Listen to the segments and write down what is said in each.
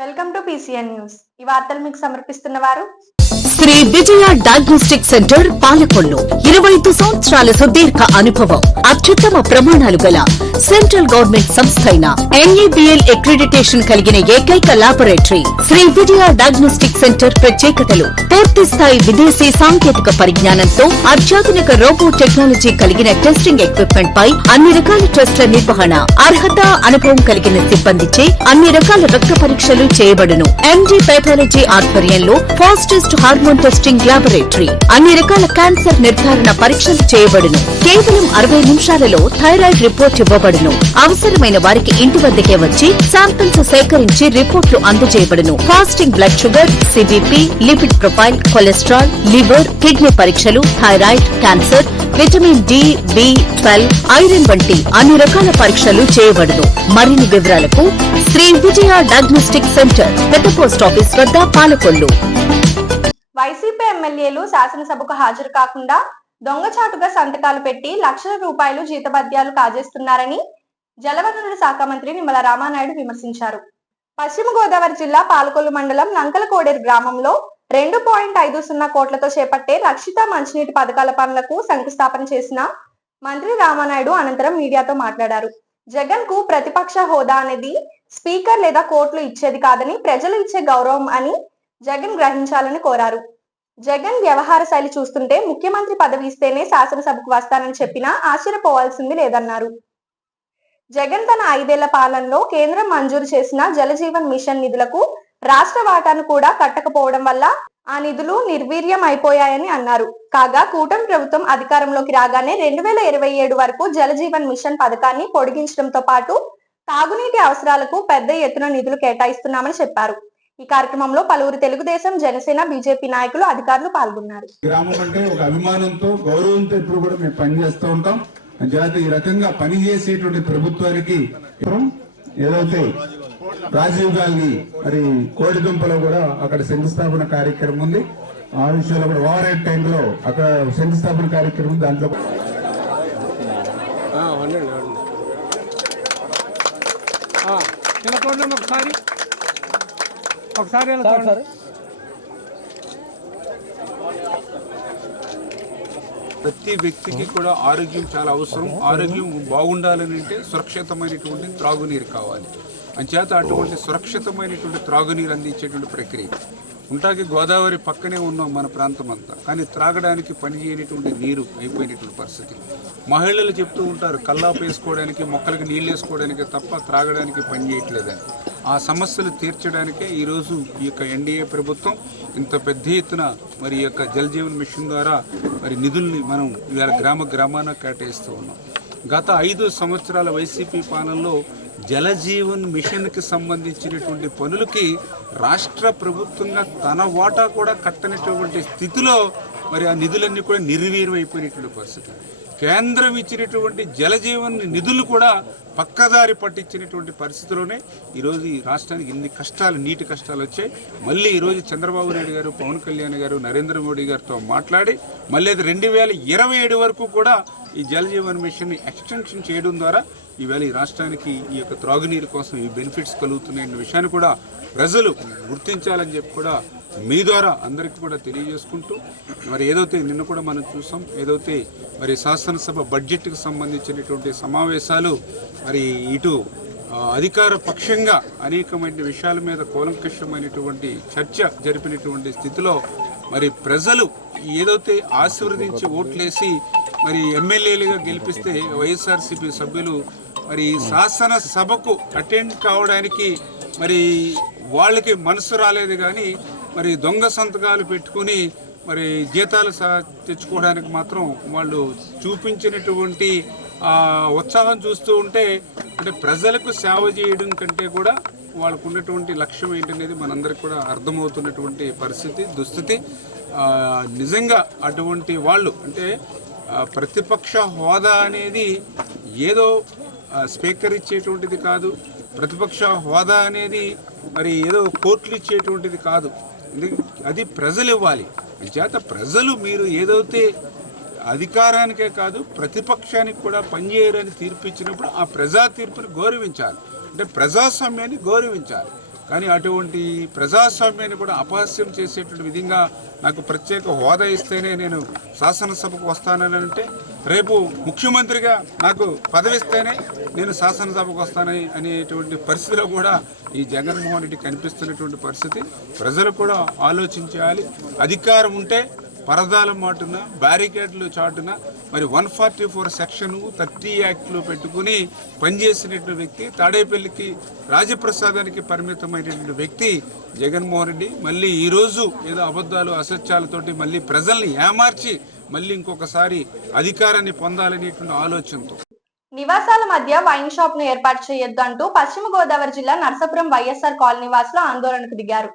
Welcome to PCN news. ఈ వార్తలు మీకు సమర్పిస్తున్న వారు శ్రీ విజయ డయాగ్నోస్టిక్ సెంటర్ పాలకొల్లు. 25 సంవత్సరాల సుదీర్ఘ అనుభవం, అత్యుత్తమ ప్రమాణాలు గల సెంట్రల్ గవర్నమెంట్ సంస్థ అయిన NABL అక్రిడిటేషన్ కలిగిన ఏకైక laboratory Shri Vijaya diagnostic centre. ప్రత్యేకతలు: పూర్తి స్థాయి విదేశీ సాంకేతిక పరిజ్ఞానంతో అత్యాధునిక రోబో టెక్నాలజీ కలిగిన టెస్టింగ్ ఎక్విప్మెంట్ పై అన్ని రకాల టెస్టుల నిర్వహణ, అర్హత, అనుభవం కలిగిన సిబ్బందిచే అన్ని రకాల రక్త పరీక్షలు చేయబడును. MD పాథాలజీ ఆధ్వర్యంలో ఫాస్టెస్ట్ హార్మోన్ టెస్టింగ్ లాబొరేటరీ, అన్ని రకాల క్యాన్సర్ నిర్ధారణ పరీక్షలు చేయబడును. కేవలం 60 నిమిషాలలో థైరాయిడ్ రిపోర్ట్ ఇవ్వబడును. అవసరమైన వారికి ఇంటి వద్దకే వచ్చి శాంపిల్స్ సేకరించి రిపోర్ట్లు అందజేయబడును. Fasting blood sugar, CBP, lipid profile, cholesterol, liver, kidney పరీక్షలు, thyroid, cancer, vitamin D, B12, iron వంటి అన్ని రకాల పరీక్షలు చేయబడును. మరిన్ని వివరాలకు శ్రీ విజయ డయాగ్నోస్టిక్ సెంటర్, పెద్ద పోస్ట్ ఆఫీస్ వద్ద, పాలకొల్లు. వైసీపీ ఎమ్మెల్యేలు శాసనసభకు హాజరు కాకుండా దొంగచాటుగా సంతకాలు పెట్టి లక్షల రూపాయలు జీతభత్యాలు కాజేస్తున్నారని జలవనరుల శాఖ మంత్రి నిమ్మల రామానాయుడు విమర్శించారు. పశ్చిమ గోదావరి జిల్లా పాలకొల్లు మండలం లంకలకోడేరు గ్రామంలో 2.50 కోట్లతో చేపట్టే రక్షిత మంచినీటి పథకాల పనులకు శంకుస్థాపన చేసిన మంత్రి రామానాయుడు అనంతరం మీడియాతో మాట్లాడారు. జగన్ కు ప్రతిపక్ష హోదా అనేది స్పీకర్ లేదా కోర్టులు ఇచ్చేది కాదని, ప్రజలు ఇచ్చే గౌరవం అని జగన్ గ్రహించాలని కోరారు. జగన్ వ్యవహార శైలి చూస్తుంటే ముఖ్యమంత్రి పదవి ఇస్తేనే శాసనసభకు వస్తానని చెప్పినా ఆశ్చర్యపోవాల్సింది లేదన్నారు. జగన్ తన 5 ఏళ్ల పాలనలో కేంద్రం మంజూరు చేసిన జలజీవన్ మిషన్ నిధులకు రాష్ట్ర వాటాను కూడా కట్టకపోవడం వల్ల ఆ నిధులు నిర్వీర్యం అయిపోయాయని అన్నారు. కాగా కూటమి ప్రభుత్వం అధికారంలోకి రాగానే 2027 వరకు జలజీవన్ మిషన్ పథకాన్ని పొడిగించడంతో పాటు తాగునీటి అవసరాలకు పెద్ద ఎత్తున నిధులు కేటాయిస్తున్నామని చెప్పారు. ఈ కార్యక్రమంలో పలువురు తెలుగుదేశం, జనసేన, బీజేపీ నాయకులు, అధికారులు పాల్గొన్నారు. గ్రామం అంటే ఒక అభిమానంతో, గౌరవంతో ఇప్పుడు కూడా మేము పనిచేస్తూ ఉంటాం. జాతి ఈ రకంగా పనిచేసేటువంటి ప్రభుత్వానికి ఏదైతే రాజీవ్ గాంధీ మరి కోడిదుంపలో కూడా అక్కడ శంకుస్థాపన కార్యక్రమం ఉంది. ఆ విషయంలో కూడా ఓవర్ టైంలో అక్కడ శంకుస్థాపన కార్యక్రమం దాంట్లో ప్రతి వ్యక్తికి కూడా ఆరోగ్యం చాలా అవసరం. ఆరోగ్యం బాగుండాలని అంటే సురక్షితమైనటువంటి త్రాగునీరు కావాలి. అంచేత అటువంటి సురక్షితమైనటువంటి త్రాగునీరు అందించేటువంటి ప్రక్రియ ఉంటాకి గోదావరి పక్కనే ఉన్నాం మన ప్రాంతం అంతా, కానీ త్రాగడానికి పనిచేయనటువంటి నీరు అయిపోయినటువంటి పరిస్థితి. మహిళలు చెప్తూ ఉంటారు కల్లాపు వేసుకోవడానికి, మొక్కలకి నీళ్ళు వేసుకోవడానికి తప్ప త్రాగడానికి పని చేయట్లేదని. ఆ సమస్యలు తీర్చడానికే ఈరోజు ఈ యొక్క NDA ప్రభుత్వం ఇంత పెద్ద ఎత్తున మరి ఈ యొక్క జలజీవన్ మిషన్ ద్వారా మరి నిధుల్ని మనం ఇవాళ గ్రామాన కేటాయిస్తూ ఉన్నాం. గత 5 సంవత్సరాల వైసీపీ పాలనలో జలజీవన్ మిషన్కి సంబంధించినటువంటి పనులకి రాష్ట్ర ప్రభుత్వంగా తన వాటా కూడా కట్టనటువంటి స్థితిలో మరి ఆ నిధులన్నీ కూడా నిర్వీర్యం అయిపోయినటువంటి పరిస్థితి. కేంద్రం ఇచ్చినటువంటి జలజీవన్ నిధులు కూడా పక్కదారి పట్టించినటువంటి పరిస్థితిలోనే ఈరోజు ఈ రాష్ట్రానికి ఇన్ని కష్టాలు, నీటి కష్టాలు వచ్చాయి. మళ్ళీ ఈరోజు చంద్రబాబు నాయుడు గారు, పవన్ కళ్యాణ్ గారు, నరేంద్ర మోడీ గారితో మాట్లాడి మళ్ళీ 2027 వరకు కూడా ఈ జలజీవన్ మిషన్ ఎక్స్టెన్షన్ చేయడం ద్వారా ఈవేళ ఈ రాష్ట్రానికి ఈ యొక్క త్రాగునీరు కోసం ఈ బెనిఫిట్స్ కలుగుతున్నాయన్న విషయాన్ని కూడా ప్రజలు గుర్తించాలని చెప్పి కూడా మీ ద్వారా అందరికీ కూడా తెలియజేసుకుంటూ, మరి ఏదైతే నిన్న కూడా మనం చూసాం, ఏదైతే మరి శాసనసభ బడ్జెట్కి సంబంధించినటువంటి సమావేశాలు మరి ఇటు అధికార పక్షంగా అనేకమైన విషయాల మీద కూలంకషమైనటువంటి చర్చ జరిపినటువంటి స్థితిలో మరి ప్రజలు ఏదైతే ఆశీర్వదించి ఓట్లేసి మరి ఎమ్మెల్యేలుగా గెలిపిస్తే వైఎస్ఆర్సీపీ సభ్యులు మరి శాసనసభకు అటెండ్ కావడానికి మరి వాళ్ళకి మనసు రాలేదు. కానీ మరి దొంగ సంతకాలు పెట్టుకుని మరి జీతాలు తెచ్చుకోవడానికి మాత్రం వాళ్ళు చూపించినటువంటి ఉత్సాహం చూస్తూ ఉంటే, అంటే ప్రజలకు సేవ చేయడం కంటే కూడా వాళ్ళకు ఉన్నటువంటి లక్ష్యం ఏంటనేది మనందరికి కూడా అర్థమవుతున్నటువంటి పరిస్థితి, దుస్థితి. నిజంగా అటువంటి వాళ్ళు అంటే ప్రతిపక్ష హోదా అనేది ఏదో స్పీకర్ ఇచ్చేటువంటిది కాదు. ప్రతిపక్ష హోదా అనేది మరి ఏదో కోర్టులు ఇచ్చేటువంటిది కాదు. అది ప్రజలు ఇవ్వాలి. చేత ప్రజలు మీరు ఏదైతే అధికారానికే కాదు ప్రతిపక్షానికి కూడా పనిచేయరని తీర్పు ఇచ్చినప్పుడు ఆ ప్రజా తీర్పుని గౌరవించాలి. అంటే ప్రజాస్వామ్యాన్ని గౌరవించాలి. కానీ అటువంటి ప్రజాస్వామ్యాన్ని కూడా అపహాస్యం చేసేటువంటి విధంగా నాకు ప్రత్యేక హోదా ఇస్తేనే నేను శాసనసభకు వస్తానని అంటే, రేపు ముఖ్యమంత్రిగా నాకు పదవి ఇస్తేనే నేను శాసనసభకు వస్తానని అనేటువంటి పరిస్థితిలో కూడా ఈ జగన్మోహన్ రెడ్డి కనిపిస్తున్నటువంటి పరిస్థితి ప్రజలు కూడా ఆలోచించాలి. అధికారం ఉంటే పరదాల మాటున బ్యారికేడ్లు చాటున మరి 144 సెక్షన్ 30 యాక్ట్లు పెట్టుకుని పనిచేసినటువంటి వ్యక్తి, తాడేపల్లికి రాజప్రసాదానికి పరిమితమైనటువంటి వ్యక్తి జగన్మోహన్ రెడ్డి మళ్ళీ ఈరోజు ఏదో అబద్ధాలు అసత్యాలతోటి మళ్ళీ ప్రజల్ని ఏమార్చి మళ్ళీ ఇంకొకసారి అధికారాన్ని పొందాలనేటువంటి ఆలోచనతో నివాసాల మధ్య వైన్ షాప్ ను ఏర్పాటు చేయొద్దు అంటూ పశ్చిమ గోదావరి జిల్లా నర్సాపురం వైఎస్ఆర్ కాలనీ వాసులు ఆందోళనకు దిగారు.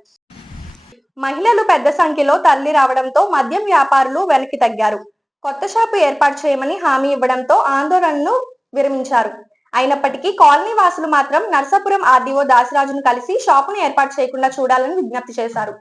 మహిళలు పెద్ద సంఖ్యలో తరలి రావడంతో మద్యం వ్యాపారులు వెనక్కి తగ్గారు. కొత్త షాపు ఏర్పాటు చేయమని హామీ ఇవ్వడంతో ఆందోళనను విరమించారు. అయినప్పటికీ కాలనీ వాసులు మాత్రం నర్సాపురం ఆర్డీఓ దాసరాజును కలిసి షాపును ఏర్పాటు చేయకుండా చూడాలని విజ్ఞప్తి చేశారు.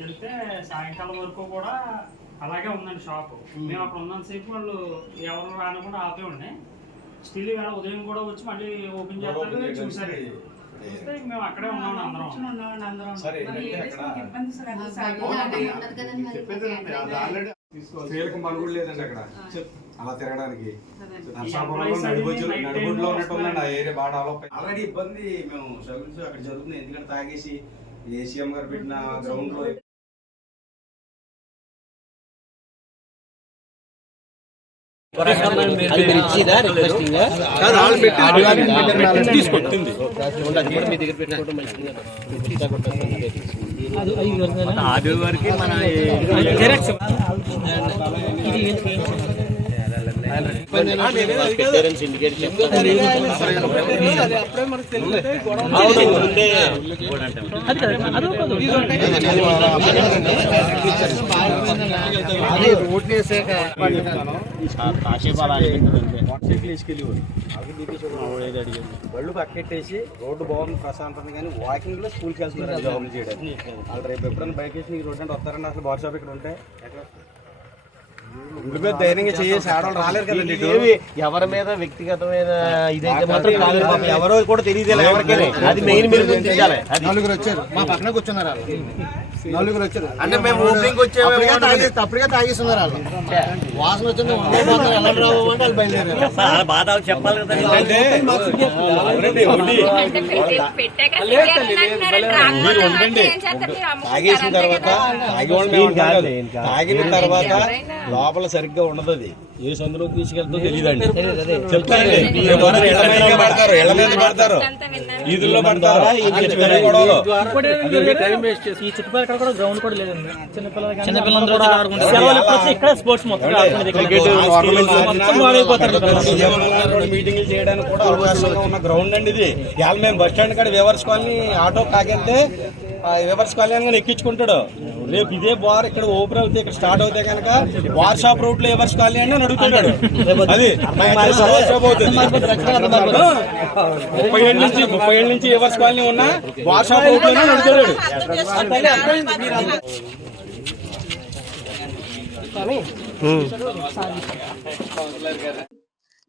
వెళ్తే సాయంకాలం వరకు కూడా అలాగే ఉందండి షాపు. మేము అక్కడ ఉన్నంతసేపు వాళ్ళు ఎవరు రానకుండా ఆపే ఉన్నాయి. స్టిల్ వేళ ఉదయం కూడా వచ్చి మళ్ళీ ఓపెన్ చేస్తారని చూసారు. చూస్తే మేము అక్కడే ఉన్నాం అందరం. లేదండి అక్కడ అలా తిరగడానికి నడుగుడ్లో ఉన్నట్టుందండి. ఆ ఏరియా బాగా డెవలప్ ఆల్రెడీ ఇబ్బంది మేము అక్కడ జరుగుతుంది. ఎందుకంటే తాగేసి ఏసీఎం గారు పెట్టిన గ్రౌండ్ లో బళ్ళు పక్కెట్టేసి రోడ్డు బాగుంది ప్రశాంతం కానీ వాకింగ్ లో స్కూల్కి వెళ్తున్నారు జాబ్ చేయడానికి. వాళ్ళు రేపు ఎప్పుడైనా బైక్ వేసి ఈ రోడ్డు అంటే వస్తారండి. అసలు బార్ షాప్ ఇక్కడ ఉంటే ఇంటి మీద ధైర్యంగా చేసి ఆడవాళ్ళు రాలేరు కదండి. ఎవరి మీద వ్యక్తిగతమైన ఇదైతే మాత్రం కాదు. ఎవరో కూడా తెలియదు ఎవరికైనా. అది మెయిన్ మీరు గుర్తించాలి. నలుగురు వచ్చారు మా పక్కన కూర్చున్నారు. నలుగురు వచ్చారు అంటే మేము ఓపెనింగ్ వచ్చే తప్పుడుగా తాగిస్తున్నారు. వాళ్ళు వాసన వచ్చింది ఎలా రావు అంటే వాళ్ళు బయలుదేరారు. బాధ చెప్పాలి కదండి. తాగేసిన తర్వాత తాగిన తర్వాత లోపల సరిగ్గా ఉండదు. అది ఏ సందులోకి తీసుకెళ్తో తెలియదండి. చెప్తారండి ఇళ్ల మీద పడతారు, ఈదుల్లో పడతారు. ఈ చుట్టుపక్కల కూడా గ్రౌండ్ కూడా లేదండి. చిన్నపిల్లలందరూ స్పోర్ట్స్ మీటింగ్లు చేయడానికి కూడా అవకాశంగా ఉన్న గ్రౌండ్ అండి ఇది. ఇవాళ మేము బస్ స్టాండ్ కాడ వివర్స్ కాలనీ ఆటో కాకెళ్తే వివర్స్ కాలనీ ఎక్కించుకుంటాడు. రేపు ఇదే బార్ ఇక్కడ ఓపెన్ అవుతే ఇక్కడ స్టార్ట్ అవుతే కనుక బార్ షాప్ రూట్ లో వివర్స్ కాలనీ అని అడుగుతున్నాడు. అది 30 ఏళ్ళ నుంచి వివర్స్ కాలనీ ఉన్న బార్ షాప్ రూట్ లోనే అడుగుతున్నాడు.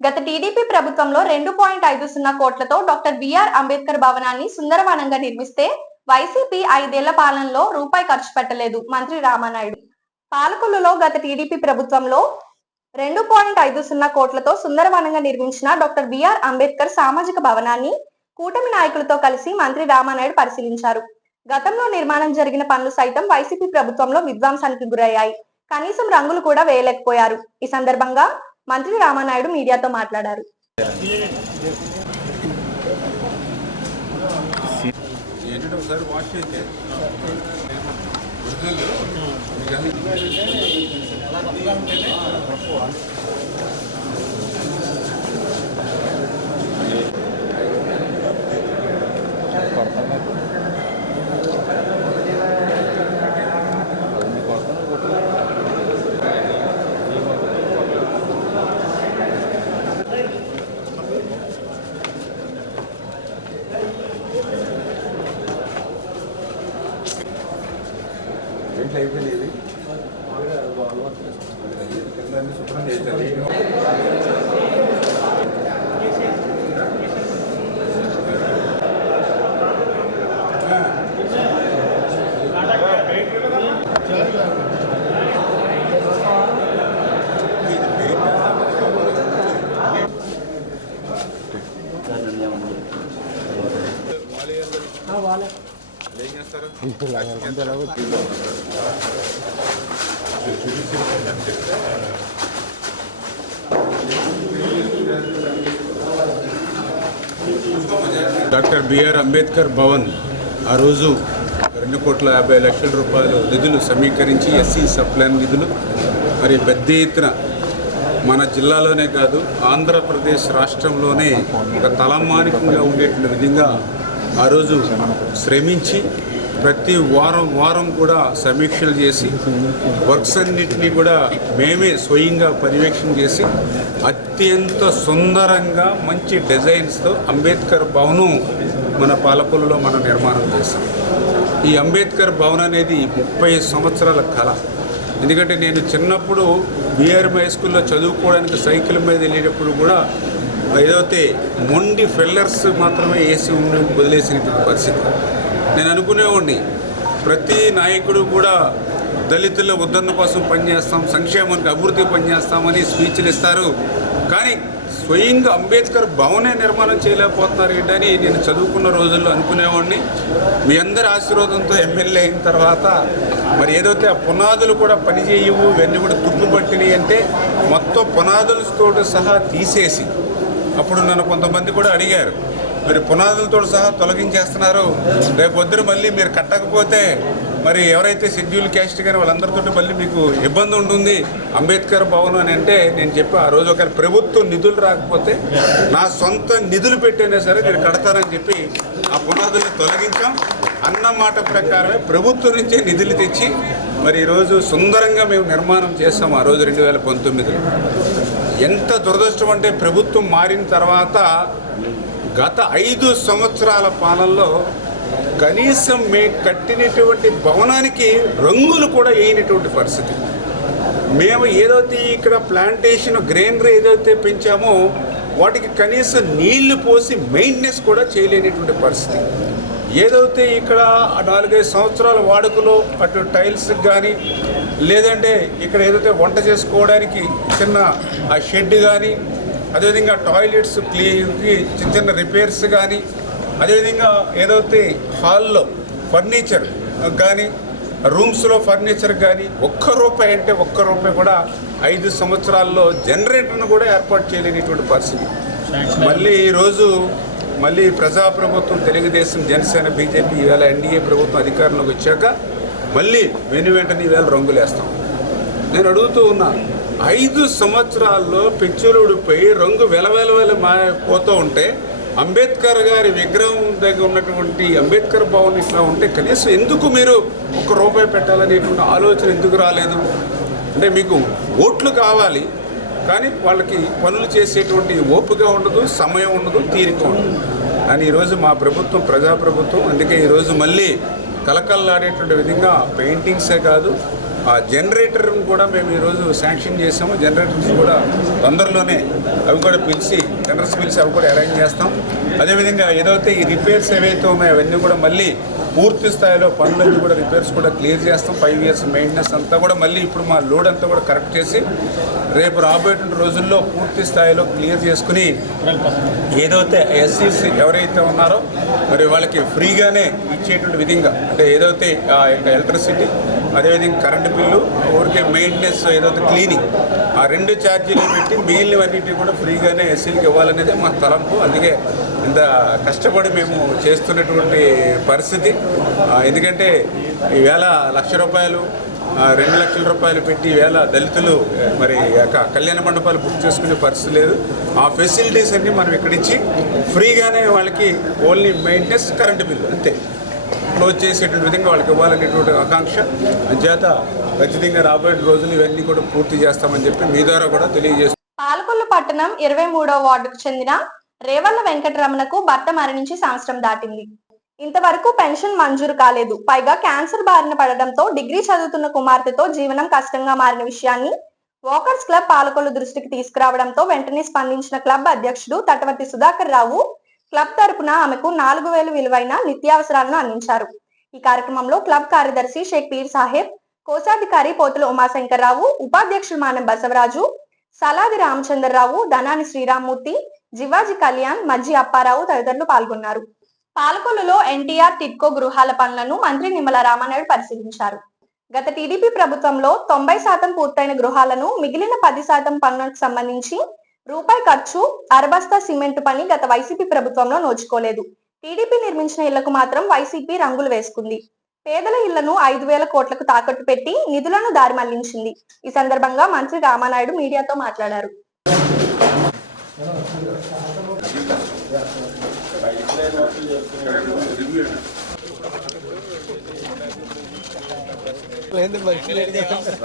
గత టీడీపీ ప్రభుత్వంలో 2.50 కోట్లతో డాక్టర్ బిఆర్ అంబేద్కర్ భవనాన్ని సుందరవనంగా నిర్మిస్తే వైసీపీ 5 ఏళ్ల పాలనలో రూపాయి ఖర్చు పెట్టలేదు. మంత్రి రామానాయుడు పాలకొల్లులో గత టీడీపీ ప్రభుత్వంలో 2.50 కోట్లతో సుందరవనంగా నిర్మించిన డాక్టర్ బిఆర్ అంబేద్కర్ సామాజిక భవనాన్ని కూటమి నాయకులతో కలిసి మంత్రి రామానాయుడు పరిశీలించారు. గతంలో నిర్మాణం జరిగిన పనులు సైతం వైసీపీ ప్రభుత్వంలో విధ్వంసానికి గురయ్యాయి. కనీసం రంగులు కూడా వేయలేకపోయారు. ఈ సందర్భంగా మంత్రి రామానాయుడు మీడియాతో మాట్లాడారు. ఏంటంటే ఒకసారి వాష్ చేస్తే దీంట్లో అయిపోయినాయి. శుభ్రం చేయాలి. ఏం చేస్తారు? డాక్టర్ బిఆర్ అంబేద్కర్ భవన్ ఆ రోజు 2,50,00,000 రూపాయలు నిధులు సమీకరించి ఎస్సీ సప్లైన్ నిధులు మరి పెద్ద ఎత్తున మన జిల్లాలోనే కాదు ఆంధ్రప్రదేశ్ రాష్ట్రంలోనే ఒక తలమానికంగా ఉండేటువంటి విధంగా ఆ రోజు శ్రమించి ప్రతి వారం కూడా సమీక్షలు చేసి వర్క్స్ అన్నిటినీ కూడా మేమే స్వయంగా పర్యవేక్షణ చేసి అత్యంత సుందరంగా మంచి డిజైన్స్తో అంబేద్కర్ భవనం మన పాలకొల్లులో మనం నిర్మాణం చేస్తాం. ఈ అంబేద్కర్ భవన్ అనేది 30 సంవత్సరాల కళ. ఎందుకంటే నేను చిన్నప్పుడు బీఆర్ఎం హై స్కూల్లో చదువుకోవడానికి సైకిల్ మీద వెళ్ళేటప్పుడు కూడా ఏదైతే మొండి ఫెల్లర్స్ మాత్రమే వేసి వదిలేసినటువంటి పరిస్థితి. నేను అనుకునేవాడిని ప్రతి నాయకుడు కూడా దళితుల ఉద్ధరణ కోసం పనిచేస్తాం, సంక్షేమానికి అభివృద్ధి పనిచేస్తామని స్పీచ్లు ఇస్తారు, కానీ స్వయంగా అంబేద్కర్ భవనే నిర్మాణం చేయలేకపోతున్నారు ఏంటని నేను చదువుకున్న రోజుల్లో అనుకునేవాడిని. మీ అందరి ఆశీర్వాదంతో ఎమ్మెల్యే అయిన తర్వాత మరి ఏదైతే ఆ పునాదులు కూడా పనిచేయవు, ఇవన్నీ కూడా తుప్పుపట్టినాయి అంటే మొత్తం పునాదులతో సహా తీసేసి, అప్పుడు నన్ను కొంతమంది కూడా అడిగారు, మరి పునాదులతో సహా తొలగించేస్తున్నారు, రేపు పొద్దున మళ్ళీ మీరు కట్టకపోతే మరి ఎవరైతే షెడ్యూల్ క్యాస్ట్ కానీ వాళ్ళందరితో మళ్ళీ మీకు ఇబ్బంది ఉంటుంది అంబేద్కర్ భవన్ అని అంటే నేను చెప్పి ఆ రోజు ఒక ప్రభుత్వం నిధులు రాకపోతే నా సొంత నిధులు పెట్టైనా సరే నేను కడతానని చెప్పి ఆ పునాదుల్ని తొలగించాం. అన్న మాట ప్రకారమే ప్రభుత్వం నుంచే నిధులు తెచ్చి మరి ఈరోజు సుందరంగా మేము నిర్మాణం చేస్తాం. ఆ రోజు 2019లో ఎంత దురదృష్టం అంటే ప్రభుత్వం మారిన తర్వాత గత 5 సంవత్సరాల పాలనలో కనీసం మేము కట్టినటువంటి భవనానికి రంగులు కూడా వేయనటువంటి పరిస్థితి. మేము ఏదైతే ఇక్కడ ప్లాంటేషన్ గ్రీనరీ ఏదైతే పెంచామో వాటికి కనీసం నీళ్లు పోసి మెయింటెనెన్స్ కూడా చేయలేనటువంటి పరిస్థితి. ఏదైతే ఇక్కడ 4-5 సంవత్సరాల వాడుకలో అటు టైల్స్ కానీ లేదంటే ఇక్కడ ఏదైతే వంట చేసుకోవడానికి చిన్న ఆ షెడ్ కానీ, అదేవిధంగా టాయిలెట్స్ క్లీన్కి చిన్న రిపేర్స్ కానీ, అదేవిధంగా ఏదైతే హాల్లో ఫర్నిచర్ కానీ రూమ్స్లో ఫర్నిచర్ కానీ ₹1 అంటే ₹1 కూడా 5 సంవత్సరాల్లో జనరేటర్ను కూడా ఏర్పాటు చేయలేనిటువంటి పరిస్థితి. మళ్ళీ ఈరోజు మళ్ళీ ప్రజాప్రభుత్వం తెలుగుదేశం, జనసేన, బీజేపీ ఈవేళ ఎన్డీఏ ప్రభుత్వం అధికారంలోకి వచ్చాక మళ్ళీ వెంటనే ఈవేళ రంగులేస్తాం. నేను అడుగుతూ ఉన్నా, 5 సంవత్సరాల్లో పెచ్చులుడిపోయి రంగు వెలవెలవెల పోతూ ఉంటే అంబేద్కర్ గారి విగ్రహం దగ్గర ఉన్నటువంటి అంబేద్కర్ భవన్ ఇట్లా ఉంటే కనీసం ఎందుకు మీరు ₹1 పెట్టాలనేటువంటి ఆలోచన ఎందుకు రాలేదు? అంటే మీకు ఓట్లు కావాలి, కానీ వాళ్ళకి పనులు చేసేటువంటి ఓపిక ఉండదు, సమయం ఉండదు, తీరిక ఉండదు. అని ఈరోజు మా ప్రభుత్వం ప్రజాప్రభుత్వం. అందుకే ఈరోజు మళ్ళీ కలకల్లాడేటువంటి విధంగా పెయింటింగ్సే కాదు, ఆ జనరేటర్ను కూడా మేము ఈరోజు శాంక్షన్ చేసాము. జనరేటర్స్ కూడా తొందరలోనే అవి కూడా టెండర్స్ పిలిచి అవి కూడా అరేంజ్ చేస్తాం. అదేవిధంగా ఏదైతే ఈ రిపేర్స్ ఏవైతే ఉన్నాయో అవన్నీ కూడా మళ్ళీ పూర్తి స్థాయిలో పనులన్నీ కూడా రిపేర్స్ కూడా క్లియర్ చేస్తాం. 5 ఇయర్స్ మెయింటెనెన్స్ అంతా కూడా మళ్ళీ ఇప్పుడు మా లోడ్ అంతా కూడా కరెక్ట్ చేసి రేపు రాబోయేటువంటి రోజుల్లో పూర్తి స్థాయిలో క్లియర్ చేసుకుని ఏదైతే ఎస్సీసీ ఎవరైతే ఉన్నారో మరి వాళ్ళకి ఫ్రీగానే ఇచ్చేటువంటి విధంగా, అంటే ఏదైతే ఎలక్ట్రిసిటీ అదేవిధంగా కరెంటు బిల్లు, ఊరికే మెయింటెనెన్స్ ఏదైతే క్లీనింగ్, ఆ 2 ఛార్జీలు పెట్టి మిగిలినవన్నింటినీ కూడా ఫ్రీగానే ఎస్సీలకు ఇవ్వాలనేది మా తలంపు. అందుకే ఇంత కష్టపడి మేము చేస్తున్నటువంటి పరిస్థితి. ఎందుకంటే ఈవేళ ₹1,00,000 2 లక్షల రూపాయలు పెట్టి ఈవేళ దళితులు మరి కళ్యాణ మండపాలు బుక్ చేసుకునే పరిస్థితి లేదు. ఆ ఫెసిలిటీస్ అన్నీ మనం ఇక్కడ ఇచ్చి ఫ్రీగానే వాళ్ళకి ఓన్లీ మెయింటెనెన్స్, కరెంటు బిల్లు అంతే క్లోజ్ చేసేటువంటి విధంగా వాళ్ళకి ఇవ్వాలనేటువంటి ఆకాంక్ష. అంచేత ఖచ్చితంగా రాబోయే రోజులు ఇవన్నీ కూడా పూర్తి చేస్తామని చెప్పి మీ ద్వారా కూడా తెలియజేస్తాం. పాలకొల్లు పట్టణం 23వ వార్డుకు చెందిన రేవల్ల వెంకటరమణకు భర్త మరణించి సంవత్సరం దాటింది. ఇంతవరకు పెన్షన్ మంజూరు కాలేదు. పైగా క్యాన్సర్ బారిన పడడంతో డిగ్రీ చదువుతున్న కుమార్తెతో జీవనం కష్టంగా మారిన విషయాన్ని వాకర్స్ క్లబ్ పాలకొల్లు దృష్టికి తీసుకురావడంతో వెంటనే స్పందించిన క్లబ్ అధ్యక్షుడు తటవర్తి సుధాకర్ రావు క్లబ్ తరపున ఆమెకు 4,000 విలువైన నిత్యావసరాలను అందించారు. ఈ కార్యక్రమంలో క్లబ్ కార్యదర్శి షేక్ పీర్ సాహెబ్, కోశాధికారి పోతుల ఉమాశంకర్ రావు, ఉపాధ్యక్షులు మానం బసవరాజు, సలాది రామచంద్రరావు, ధనాని శ్రీరామ్మూర్తి, జివాజీ కళ్యాణ్, మజ్జి అప్పారావు తదితరులు పాల్గొన్నారు. పాలకొల్లులో ఎన్టీఆర్ టిడ్కో గృహాల పనులను మంత్రి నిమ్మల రామానాయుడు పరిశీలించారు. గత టీడీపీ ప్రభుత్వంలో 90% పూర్తయిన గృహాలను మిగిలిన 10% పనులకు సంబంధించి రూపాయి ఖర్చు అరబస్తా సిమెంట్ పని గత వైసీపీ ప్రభుత్వంలో నోచుకోలేదు. టీడీపీ నిర్మించిన ఇళ్లకు మాత్రం వైసీపీ రంగులు వేసుకుంది. పేదల ఇళ్లను 5,000 కోట్లకు తాకట్టు పెట్టి నిధులను దారి మళ్లించింది. ఈ సందర్భంగా మంత్రి రామానాయుడు మీడియాతో మాట్లాడారు.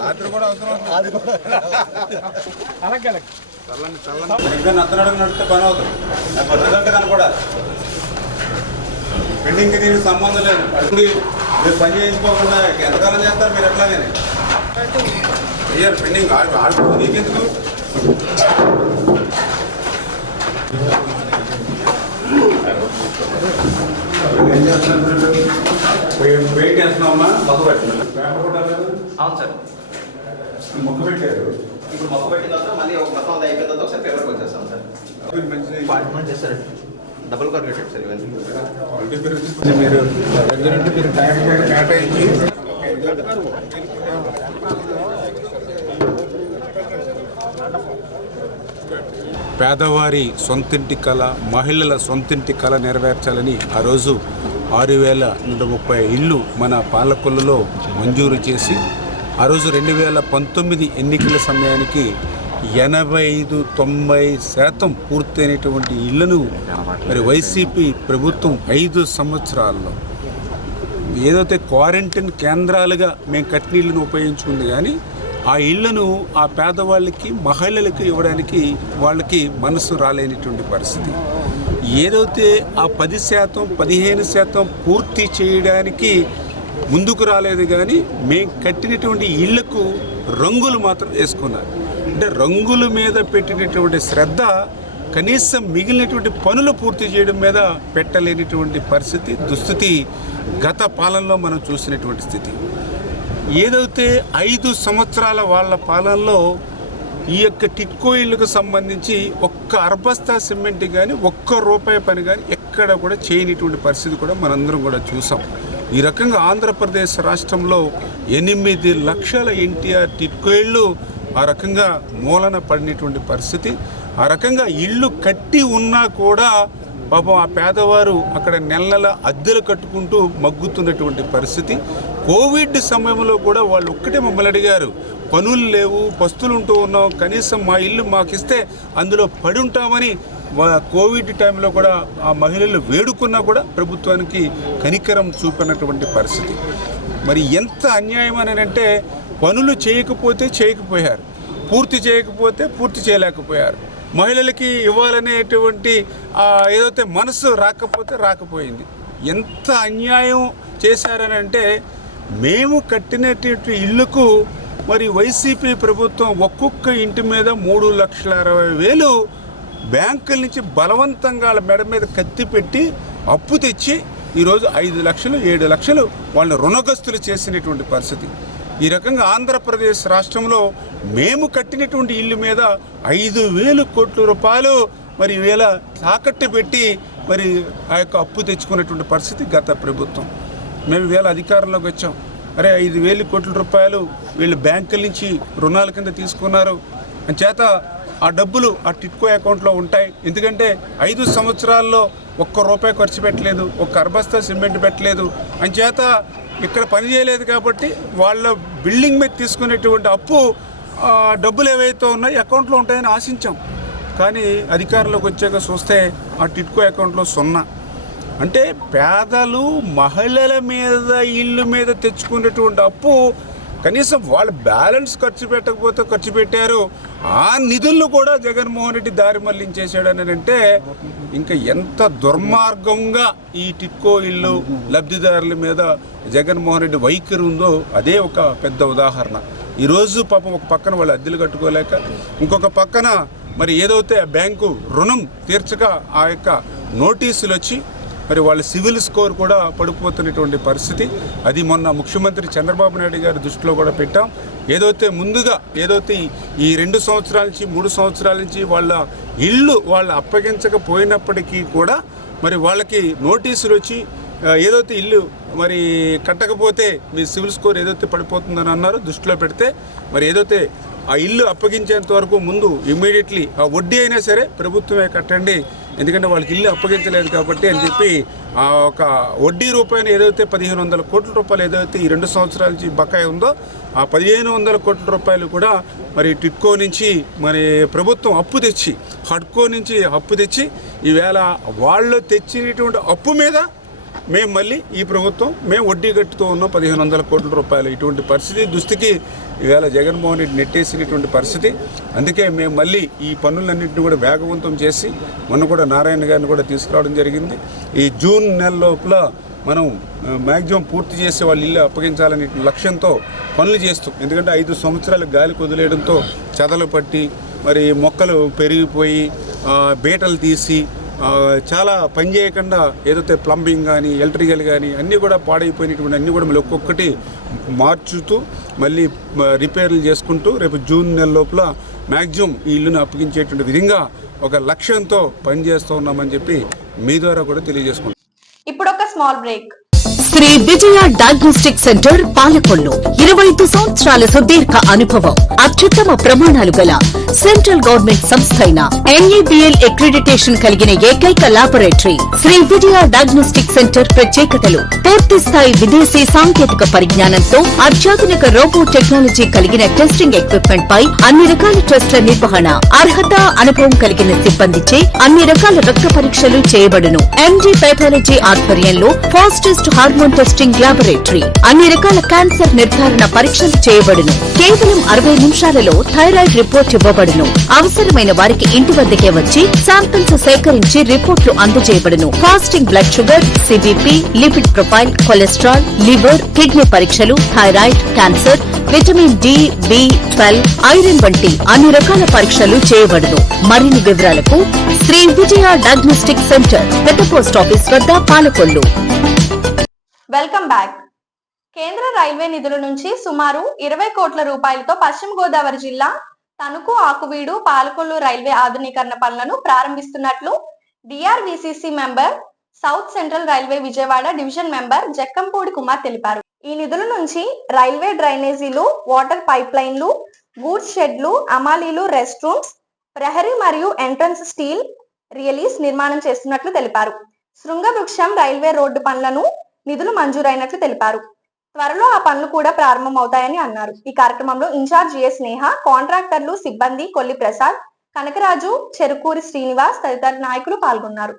రాత్రి కూడా అవసరం నడితే పని అవుతుంది. రిజల్ట్ కనపడాలి. పెండింగ్కి దీనికి సంబంధం లేదు. మీరు పని చేయించుకోకుండా ఎంతకాలం చేస్తారు మీరు ఎట్లాగని అయ్యారు పెండింగ్ ఆడుకో మీకెందుకు ఏం చేస్తున్నారు? వెయిట్ చేస్తున్నామా? మొక్క పెట్టిన పేపర్ కూడా అవును సార్. మొక్క పెట్టారు. ఇప్పుడు మొక్క పెట్టిన తర్వాత మళ్ళీ ఒక మొత్తం అది అయిపోయిన తర్వాత ఒకసారి పేపర్కి వచ్చేస్తాం సార్. మంచిది చేస్తారు డబుల్ కార్పొరేటెడ్ సార్ ఇవన్నీ. మీరు మీరు టైం కూడా కేటాయించి పేదవారి సొంతింటి కళ, మహిళల సొంతింటి కళ నెరవేర్చాలని ఆ రోజు 6,130 ఇళ్ళు మన పాలకొల్లులో మంజూరు చేసి ఆ రోజు 2019 ఎన్నికల సమయానికి 85-90% పూర్తయినటువంటి ఇళ్లను మరి వైసీపీ ప్రభుత్వం 5 సంవత్సరాల్లో ఏదైతే క్వారంటైన్ కేంద్రాలుగా మేము కట్టినీళ్ళను ఉపయోగించుకుంది, కానీ ఆ ఇళ్లను ఆ పేదవాళ్ళకి, మహిళలకు ఇవ్వడానికి వాళ్ళకి మనసు రాలేనటువంటి పరిస్థితి. ఏదైతే ఆ 10%, 15% పూర్తి చేయడానికి ముందుకు రాలేదు, కానీ మేము కట్టినటువంటి ఇళ్లకు రంగులు మాత్రం వేసుకున్నారు. అంటే రంగుల మీద పెట్టినటువంటి శ్రద్ధ కనీసం మిగిలినటువంటి పనులు పూర్తి చేయడం మీద పెట్టలేనటువంటి పరిస్థితి, దుస్థితి గత పాలనలో మనం చూసినటువంటి స్థితి. ఏదైతే 5 సంవత్సరాల వాళ్ళ పాలనలో ఈ యొక్క టిడ్కో ఇళ్లకు సంబంధించి ఒక్క అర్బస్తా సిమెంట్ కానీ, ఒక్క రూపాయి పని కానీ ఎక్కడ కూడా చేయనిటువంటి పరిస్థితి కూడా మనందరం కూడా చూసాం. ఈ రకంగా ఆంధ్రప్రదేశ్ రాష్ట్రంలో 8 లక్షల ఎన్టీఆర్ టిడ్కో ఇళ్ళు ఆ రకంగా మూలన పడినటువంటి పరిస్థితి. ఆ రకంగా ఇళ్ళు కట్టి ఉన్నా కూడా పాపం ఆ పేదవారు అక్కడ నెల అద్దెలు కట్టుకుంటూ మగ్గుతున్నటువంటి పరిస్థితి. కోవిడ్ సమయంలో కూడా వాళ్ళు ఒక్కటే మమ్మల్ని అడిగారు, పనులు లేవు, పస్తులు ఉంటూ ఉన్నాం, కనీసం మా ఇల్లు మాకిస్తే అందులో పడి ఉంటామని కోవిడ్ టైంలో కూడా ఆ మహిళలు వేడుకున్నా కూడా ప్రభుత్వానికి కనికరం చూపినటువంటి పరిస్థితి. మరి ఎంత అన్యాయం అని అంటే, పనులు చేయకపోతే చేయకపోయారు, పూర్తి చేయకపోతే పూర్తి చేయలేకపోయారు, మహిళలకి ఇవ్వాలనేటువంటి ఏదైతే మనసు రాకపోతే రాకపోయింది. ఎంత అన్యాయం చేశారని అంటే, మేము కట్టినటువంటి ఇళ్లకు మరి వైసీపీ ప్రభుత్వం ఒక్కొక్క ఇంటి మీద 3,60,000 బ్యాంకుల నుంచి బలవంతంగా వాళ్ళ మెడ మీద కత్తి పెట్టి అప్పు తెచ్చి ఈరోజు 5 లక్షలు 7 లక్షలు వాళ్ళని రుణగ్రస్తులు చేసినటువంటి పరిస్థితి. ఈ రకంగా ఆంధ్రప్రదేశ్ రాష్ట్రంలో మేము కట్టినటువంటి ఇల్లు మీద 5,000 కోట్ల రూపాయలు మరి వేళ తాకట్టు పెట్టి మరి ఆ యొక్క అప్పు తెచ్చుకున్నటువంటి పరిస్థితి గత ప్రభుత్వం. మేము వేళ అధికారంలోకి వచ్చాం, అరే 5,000 కోట్ల రూపాయలు వీళ్ళు బ్యాంకుల నుంచి రుణాల కింద తీసుకున్నారు అని చేత ఆ డబ్బులు ఆ టిడ్కో అకౌంట్లో ఉంటాయి. ఎందుకంటే 5 సంవత్సరాల్లో ఒక్క రూపాయి ఖర్చు పెట్టలేదు, ఒక్క అర్బస్తా సిమెంట్ పెట్టలేదు అని చేత ఇక్కడ పని చేయలేదు కాబట్టి వాళ్ళ బిల్డింగ్ మీద తీసుకునేటువంటి అప్పు డబ్బులు ఏవైతే ఉన్నాయో అకౌంట్లో ఉంటాయని ఆశించాం. కానీ అధికారంలోకి వచ్చాక చూస్తే ఆ టిడ్కో అకౌంట్లో 0. అంటే పేదలు, మహిళల మీద, ఇళ్ళు మీద తెచ్చుకునేటువంటి అప్పు కనీసం వాళ్ళు బ్యాలెన్స్ ఖర్చు పెట్టకపోతే ఖర్చు పెట్టారు, ఆ నిధులను కూడా జగన్మోహన్ రెడ్డి దారి మళ్లించేశాడు అని అంటే ఇంకా ఎంత దుర్మార్గంగా ఈ టిట్కో ఇల్లు లబ్ధిదారుల మీద జగన్మోహన్ రెడ్డి వైఖరి ఉందో అదే ఒక పెద్ద ఉదాహరణ. ఈరోజు పాపం ఒక పక్కన వాళ్ళు అద్దెలు కట్టుకోలేక, ఇంకొక పక్కన మరి ఏదైతే బ్యాంకు రుణం తీర్చక ఆ యొక్క నోటీసులు వచ్చి మరి వాళ్ళ సివిల్ స్కోర్ కూడా పడిపోతున్నటువంటి పరిస్థితి. అది మొన్న ముఖ్యమంత్రి చంద్రబాబు నాయుడు గారి దృష్టిలో కూడా పెట్టాం. ఏదైతే ముందుగా ఈ 2 సంవత్సరాల నుంచి 3 సంవత్సరాల నుంచి వాళ్ళ ఇల్లు వాళ్ళు అప్పగించకపోయినప్పటికీ కూడా మరి వాళ్ళకి నోటీసులు వచ్చి ఏదైతే ఇల్లు మరి కట్టకపోతే మీ సివిల్ స్కోర్ ఏదైతే పడిపోతుందని అన్నారు. దృష్టిలో పెడితే మరి ఏదైతే ఆ ఇల్లు అప్పగించేంత వరకు ముందు ఇమ్మీడియట్లీ ఆ వడ్డీ అయినా సరే ప్రభుత్వమే కట్టండి, ఎందుకంటే వాళ్ళకి ఇల్లు అప్పగించలేదు కాబట్టి అని చెప్పి ఆ ఒక వడ్డీ రూపాయలు ఏదైతే 1500 కోట్ల రూపాయలు ఏదైతే ఈ 2 సంవత్సరాల నుంచి బకాయి ఉందో ఆ 1500 కోట్ల రూపాయలు కూడా మరి టిట్కో నుంచి మరి ప్రభుత్వం అప్పు తెచ్చి హడ్కో నుంచి అప్పు తెచ్చి ఈవేళ వాళ్ళు తెచ్చినటువంటి అప్పు మీద మేము మళ్ళీ ఈ ప్రభుత్వం మేము వడ్డీ కట్టుతూ ఉన్నాం 1500 కోట్ల రూపాయలు. ఇటువంటి పరిస్థితి దుస్థితికి ఈవేళ జగన్మోహన్ రెడ్డి నెట్టేసినటువంటి పరిస్థితి. అందుకే మేము మళ్ళీ ఈ పనులన్నింటినీ కూడా వేగవంతం చేసి మొన్న కూడా నారాయణ గారిని కూడా తీసుకురావడం జరిగింది. ఈ జూన్ నెల లోపల మనం మ్యాక్సిమం పూర్తి చేసి వాళ్ళు ఇల్లు అప్పగించాలనే లక్ష్యంతో పనులు చేస్తాం. ఎందుకంటే 5 సంవత్సరాలు గాలి వదిలేయడంతో చెదలు పట్టి మరి మొక్కలు పెరిగిపోయి బీటలు తీసి చాలా పని చేయకుండా ఏదైతే ప్లంబింగ్ కానీ ఎలక్ట్రికల్ కానీ అన్నీ కూడా పాడైపోయినటువంటి అన్నీ కూడా మళ్ళీ ఒక్కొక్కటి మార్చుతూ మళ్ళీ రిపేర్లు చేసుకుంటూ రేపు జూన్ నెల లోపల మ్యాక్సిమం ఈ ఇల్లును అప్పగించేటువంటి విధంగా ఒక లక్ష్యంతో పనిచేస్తూ ఉన్నామని చెప్పి మీ ద్వారా కూడా తెలియజేసుకుంటాం. ఇప్పుడు ఒక small break. Shri Vijaya diagnostic centre Palakollu 25 సంవత్సరాల సుదీర్ఘ అనుభవం, అత్యుత్తమ ప్రమాణాలు గల సెంట్రల్ గవర్నమెంట్ సంస్థ అయిన NABL అక్రిడిటేషన్ కలిగిన ఏకైక laboratory Shri Vijaya diagnostic centre ప్రత్యేకతలు పూర్తి స్థాయి విదేశీ సాంకేతిక పరిజ్ఞానంతో అత్యాధునిక రోబో టెక్నాలజీ కలిగిన టెస్టింగ్ ఎక్విప్మెంట్ పై అన్ని రకాల టెస్టుల నిర్వహణ, అర్హత అనుభవం కలిగిన సిబ్బందిచే అన్ని రకాల రక్త పరీక్షలు చేయబడును. MD పైథాలజీ ఆధ్వర్యంలో ఫాస్టెస్ట్ హార్మోన్ టెస్టింగ్ లాబొరేటరీ, అన్ని రకాల క్యాన్సర్ నిర్ధారణ పరీక్షలు చేయబడును. కేవలం 60 నిమిషాలలో థైరాయిడ్ రిపోర్ట్ ఇవ్వబడును. అవసరమైన వారికి ఇంటి వద్దకే వచ్చి శాంపిల్స్ సేకరించి రిపోర్ట్లు అందజేయబడును. Fasting blood sugar, CBP, lipid profile, cholesterol, liver, kidney పరీక్షలు, thyroid, cancer, vitamin D, B12, iron వంటి అన్ని రకాల పరీక్షలు చేయబడును. మరిన్ని వివరాలకు శ్రీ విజయ డయాగ్నోస్టిక్ సెంటర్, పెద్ద పోస్ట్ ఆఫీస్ వద్ద, పాలకొల్లు. Welcome back. కేంద్ర రైల్వే నిధుల నుంచి సుమారు 20 కోట్ల రూపాయలతో పశ్చిమ గోదావరి జిల్లా తణుకు, ఆకువీడు, పాలకొల్లు రైల్వే ఆధునీకరణ పనులను ప్రారంభిస్తున్నట్లు DRVCC member, south central railway Vijayawada division member Jakkampudi Kumar తెలిపారు. ఈ నిధుల నుంచి రైల్వే డ్రైనేజీలు, వాటర్ పైప్ లైన్లు, గూడ్స్ షెడ్లు, అమాలీలు, రెస్ట్ రూమ్స్, ప్రహరీ మరియు ఎంట్రన్స్ స్టీల్ రియలీస్ నిర్మాణం చేస్తున్నట్లు తెలిపారు. శృంగవృక్షం రైల్వే రోడ్డు పనులను నిధులు మంజూరైనట్లు తెలిపారు. త్వరలో ఆ పనులు కూడా ప్రారంభమవుతాయని అన్నారు. ఈ కార్యక్రమంలో ఇన్ఛార్జ్ ఏ స్నేహ, కాంట్రాక్టర్లు, సిబ్బంది, కొల్లి ప్రసాద్, కనకరాజు, చెరుకూరి శ్రీనివాస్ తదితర నాయకులు పాల్గొన్నారు.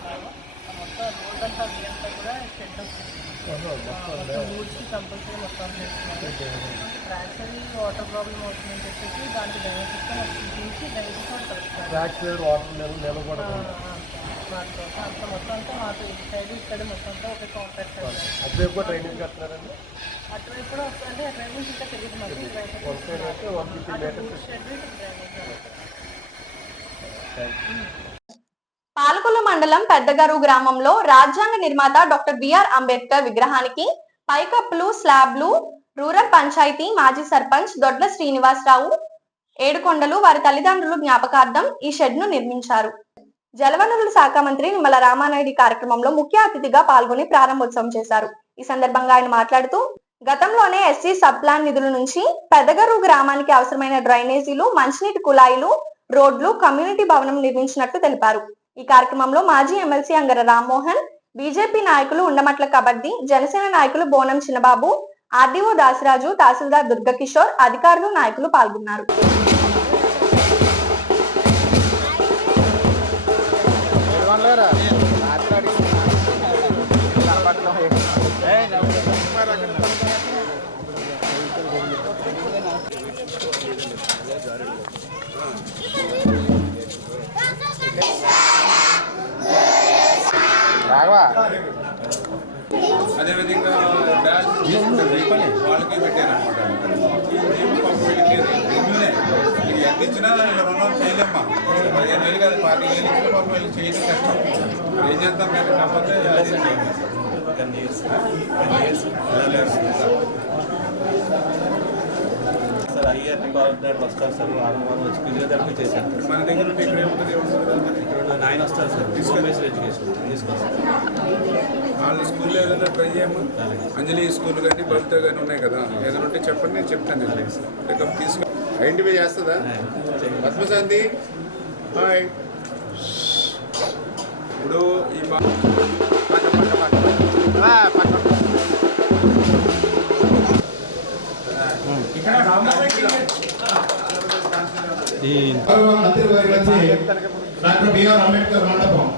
చేస్తున్నాము. మొత్తం రోడ్ అంతా వీళ్ళంతా కూడా షెడ్ మొత్తం ఊడ్చి కంపల్సరీ మొత్తం చేస్తున్నాము. ట్రాక్సరీ వాటర్ ప్రాబ్లం అవుతుందని చెప్పేసి దానికి డ్రైనేజ్ సిస్టమ్ తీసి డ్రైనేజ్ సిస్టమ్ కలుపుతారు. అంత మొత్తం అంతా మాకు ఇటు సైడ్ ఇక్కడ మొత్తం అంతా ఒక కాంట్రాక్ట్ అటువైపు డ్రైనేజ్ కడుతున్నారండి. అటువైపు కూడా వస్తుందంటే అటువైపు నుంచి ఇంకా తెలియదు మాకు. పాలకొల్లు మండలం పెద్దగారు గ్రామంలో రాజ్యాంగ నిర్మాత డాక్టర్ బిఆర్ అంబేద్కర్ విగ్రహానికి పైకప్పులు, స్లాబ్లు రూరల్ పంచాయతీ మాజీ సర్పంచ్ దొడ్ల శ్రీనివాసరావు ఏడుకొండలు వారి తల్లిదండ్రులు జ్ఞాపకార్థం ఈ షెడ్ ను నిర్మించారు. జలవనరుల శాఖ మంత్రి నిమ్మల రామానాయుడు కార్యక్రమంలో ముఖ్య అతిథిగా పాల్గొని ప్రారంభోత్సవం చేశారు. ఈ సందర్భంగా ఆయన మాట్లాడుతూ గతంలోనే ఎస్సీ సబ్ ప్లాన్ నిధుల నుంచి పెద్దగారు గ్రామానికి అవసరమైన డ్రైనేజీలు, మంచినీటి కుళాయిలు, రోడ్లు, కమ్యూనిటీ భవనం నిర్మించినట్లు తెలిపారు. ఈ కార్యక్రమంలో మాజీ ఎమ్మెల్సీ అంగర రామ్మోహన్, బీజేపీ నాయకులు ఉండమట్ల కబడ్డీ, జనసేన నాయకులు బోనం చిన్నబాబు, ఆర్డీఓ దాసరాజు, తహసీల్దార్ దుర్గకిషోర్, అధికారులు, నాయకులు పాల్గొన్నారు. అదేవిధంగా వాళ్ళకి పెట్టారనమాట. ఇది ఎంత ఇచ్చినా రుణం చేయలేమ్మా. 15,000 కాదు 25,000 ఇచ్చిన పాపం వీళ్ళు చేయడం కష్టం. ఏం చేస్తాం మేము కాకపోతే సార్ ఐఆర్టీ కోఆర్డినేటర్ వస్తారు సార్, వారం వచ్చి ఫిజియోథెరపీ చేశారు. మన దగ్గర ఉంటే ఇక్కడ ఏముంటుంది? ఇక్కడ 9 వస్తారు సార్, హోమ్-బేస్డ్ ఎడ్యుకేషన్ తీసుకొస్తారు. వాళ్ళ స్కూల్లో ఏదైనా ట్రై చేయమ్మా. అంజలి స్కూల్ కానీ బలితో కానీ ఉన్నాయి కదా, ఏదైనా ఉంటే చెప్పండి, నేను చెప్తాను. నేను తీసుకు ఐడెంటిఫై చేస్తుందా పద్మశాంతి? హాయ్. ఇప్పుడు ఈ డాక్టర్ బిఆర్ అంబేద్కర్ మండపం.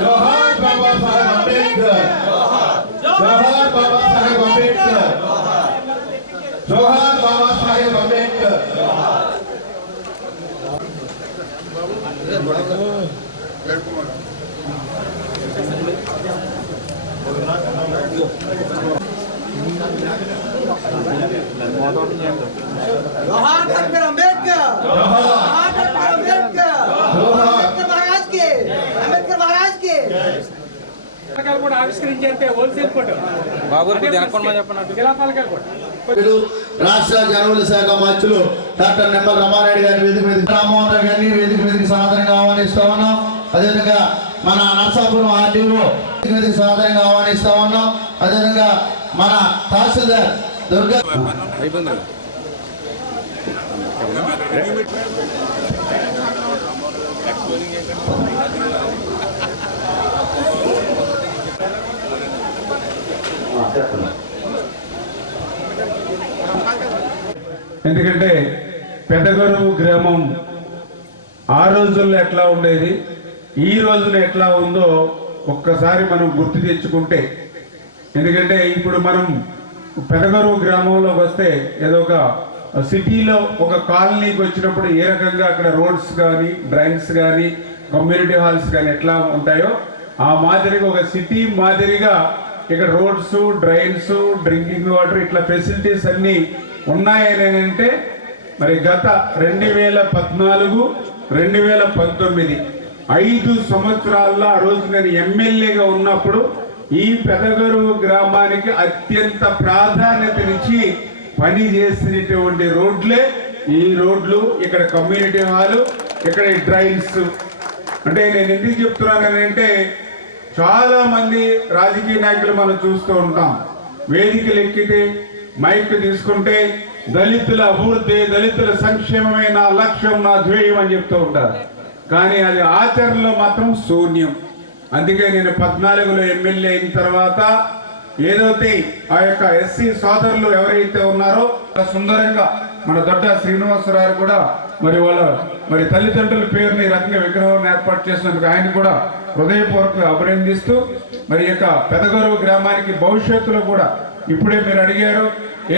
జోహార్ బాబా సాహెబ్ అంబేద్కర్, జోహార్ బాబా సాహెబ్ అంబేద్కర్, జోహార్ బాబా సాహెబ్ అంబేద్కర్. जोहार डॉक्टर अंबेडकर, जोहार डॉक्टर अंबेडकर, अंबेडकर महाराज के, अंबेडकर महाराज के కూడా ఆవిష్కరించే హోల్సేల్ కోట రాష్ట్ర జనవరి శాఖ మంత్రులు డాక్టర్ నిమ్మల రామారెడ్డి గారి వేదిక మీద రామ్మోహన్ రావు గారిని వేదిక మీదకి సాధారణంగా ఆహ్వానిస్తా ఉన్నాం. అదేవిధంగా మన నర్సాపురం ఆర్డీఓ వేదిక మీదకి సాధారణంగా ఆహ్వానిస్తా ఉన్నాం. అదేవిధంగా మన తహసీల్దార్ దుర్గా ఎందుకంటే పెద్దగరువు గ్రామం ఆ రోజుల్లో ఎట్లా ఉండేది, ఈ రోజున ఎట్లా ఉందో ఒక్కసారి మనం గుర్తు తెచ్చుకుంటే. ఎందుకంటే ఇప్పుడు మనం పెద్దగరువు గ్రామంలోకి వస్తే ఏదో ఒక సిటీలో ఒక కాలనీకి వచ్చినప్పుడు ఏ రకంగా అక్కడ రోడ్స్ కానీ, డ్రైన్స్ కానీ, కమ్యూనిటీ హాల్స్ కానీ ఎట్లా ఉంటాయో ఆ మాదిరిగా ఒక సిటీ మాదిరిగా ఇక్కడ రోడ్స్, డ్రైన్స్, డ్రింకింగ్ వాటర్ ఇట్లా ఫెసిలిటీస్ అన్నీ ఉన్నాయని అంటే మరి గత 2014, 2019 5 సంవత్సరాల్లో ఆ రోజు నేను ఎమ్మెల్యేగా ఉన్నప్పుడు ఈ పెదగరువు గ్రామానికి అత్యంత ప్రాధాన్యతనిచ్చి పని చేసినటువంటి రోడ్లే ఈ రోడ్లు. ఇక్కడ కమ్యూనిటీ హాలు, ఇక్కడ డ్రైన్స్. అంటే నేను ఎందుకు చెప్తున్నానంటే చాలా మంది రాజకీయ నాయకులు మనం చూస్తూ ఉంటాం, వేదికలు ఎక్కితే మైక్ తీసుకుంటే దళితుల అభివృద్ధి, దళితుల సంక్షేమమే నా లక్ష్యం, నా ధ్యేయం అని చెప్తూ ఉంటారు. కానీ అది ఆచరణలో మాత్రం శూన్యం. అందుకే నేను 14లో ఎమ్మెల్యే అయిన తర్వాత ఏదైతే ఆ యొక్క ఎస్సీ సోదరులు ఎవరైతే ఉన్నారో సుందరంగా మన దొడ్డ శ్రీనివాసరావు కూడా మరి వాళ్ళ మరి తల్లిదండ్రుల పేరుని ఈ రకంగా విగ్రహం ఏర్పాటు చేసినందుకు ఆయన కూడా హృదయపూర్వకంగా అభినందిస్తూ మరి యొక్క పెదగొరవ గ్రామానికి భవిష్యత్తులో కూడా ఇప్పుడే మీరు అడిగారు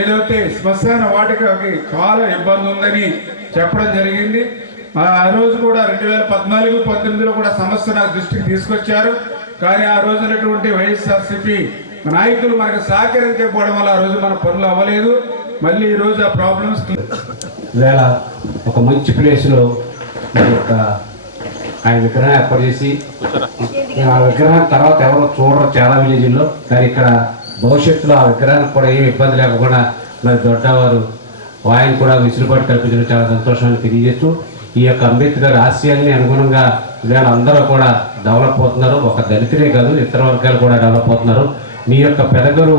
ఏదైతే శ్మశాన వాటికకి చాలా ఇబ్బంది ఉందని చెప్పడం జరిగింది. ఆ రోజు కూడా 2014-19లో కూడా సమస్య నా దృష్టికి తీసుకొచ్చారు. కానీ ఆ రోజునటువంటి వైఎస్ఆర్సీపీ నాయకులు మనకు సహకరించకపోవడం వల్ల ఆ రోజు మన పనులు అవ్వలేదు. మళ్ళీ ఈ రోజు ఆ ప్రాబ్లమ్స్ వేళ ఒక మంచి ప్లేస్లో ఆయన విగ్రహం ఏర్పాటు చేసి ఆ విగ్రహం తర్వాత ఎవరో చూడరు చాలా విలేజ్ల్లో. కానీ ఇక్కడ భవిష్యత్తులో ఆ విగ్రహానికి కూడా ఏమి ఇబ్బంది లేకుండా మరి దొడ్డవారు ఆయన కూడా విసులుబాటు కల్పించడం చాలా సంతోషాన్ని తెలియజేస్తూ ఈ యొక్క అంబేద్కర్ ఆశయాల్ని అనుగుణంగా వీళ్ళ అందరూ కూడా డెవలప్ అవుతున్నారు. ఒక దళితులే కాదు ఇతర వర్గాలు కూడా డెవలప్ అవుతున్నారు. మీ యొక్క పెదగరు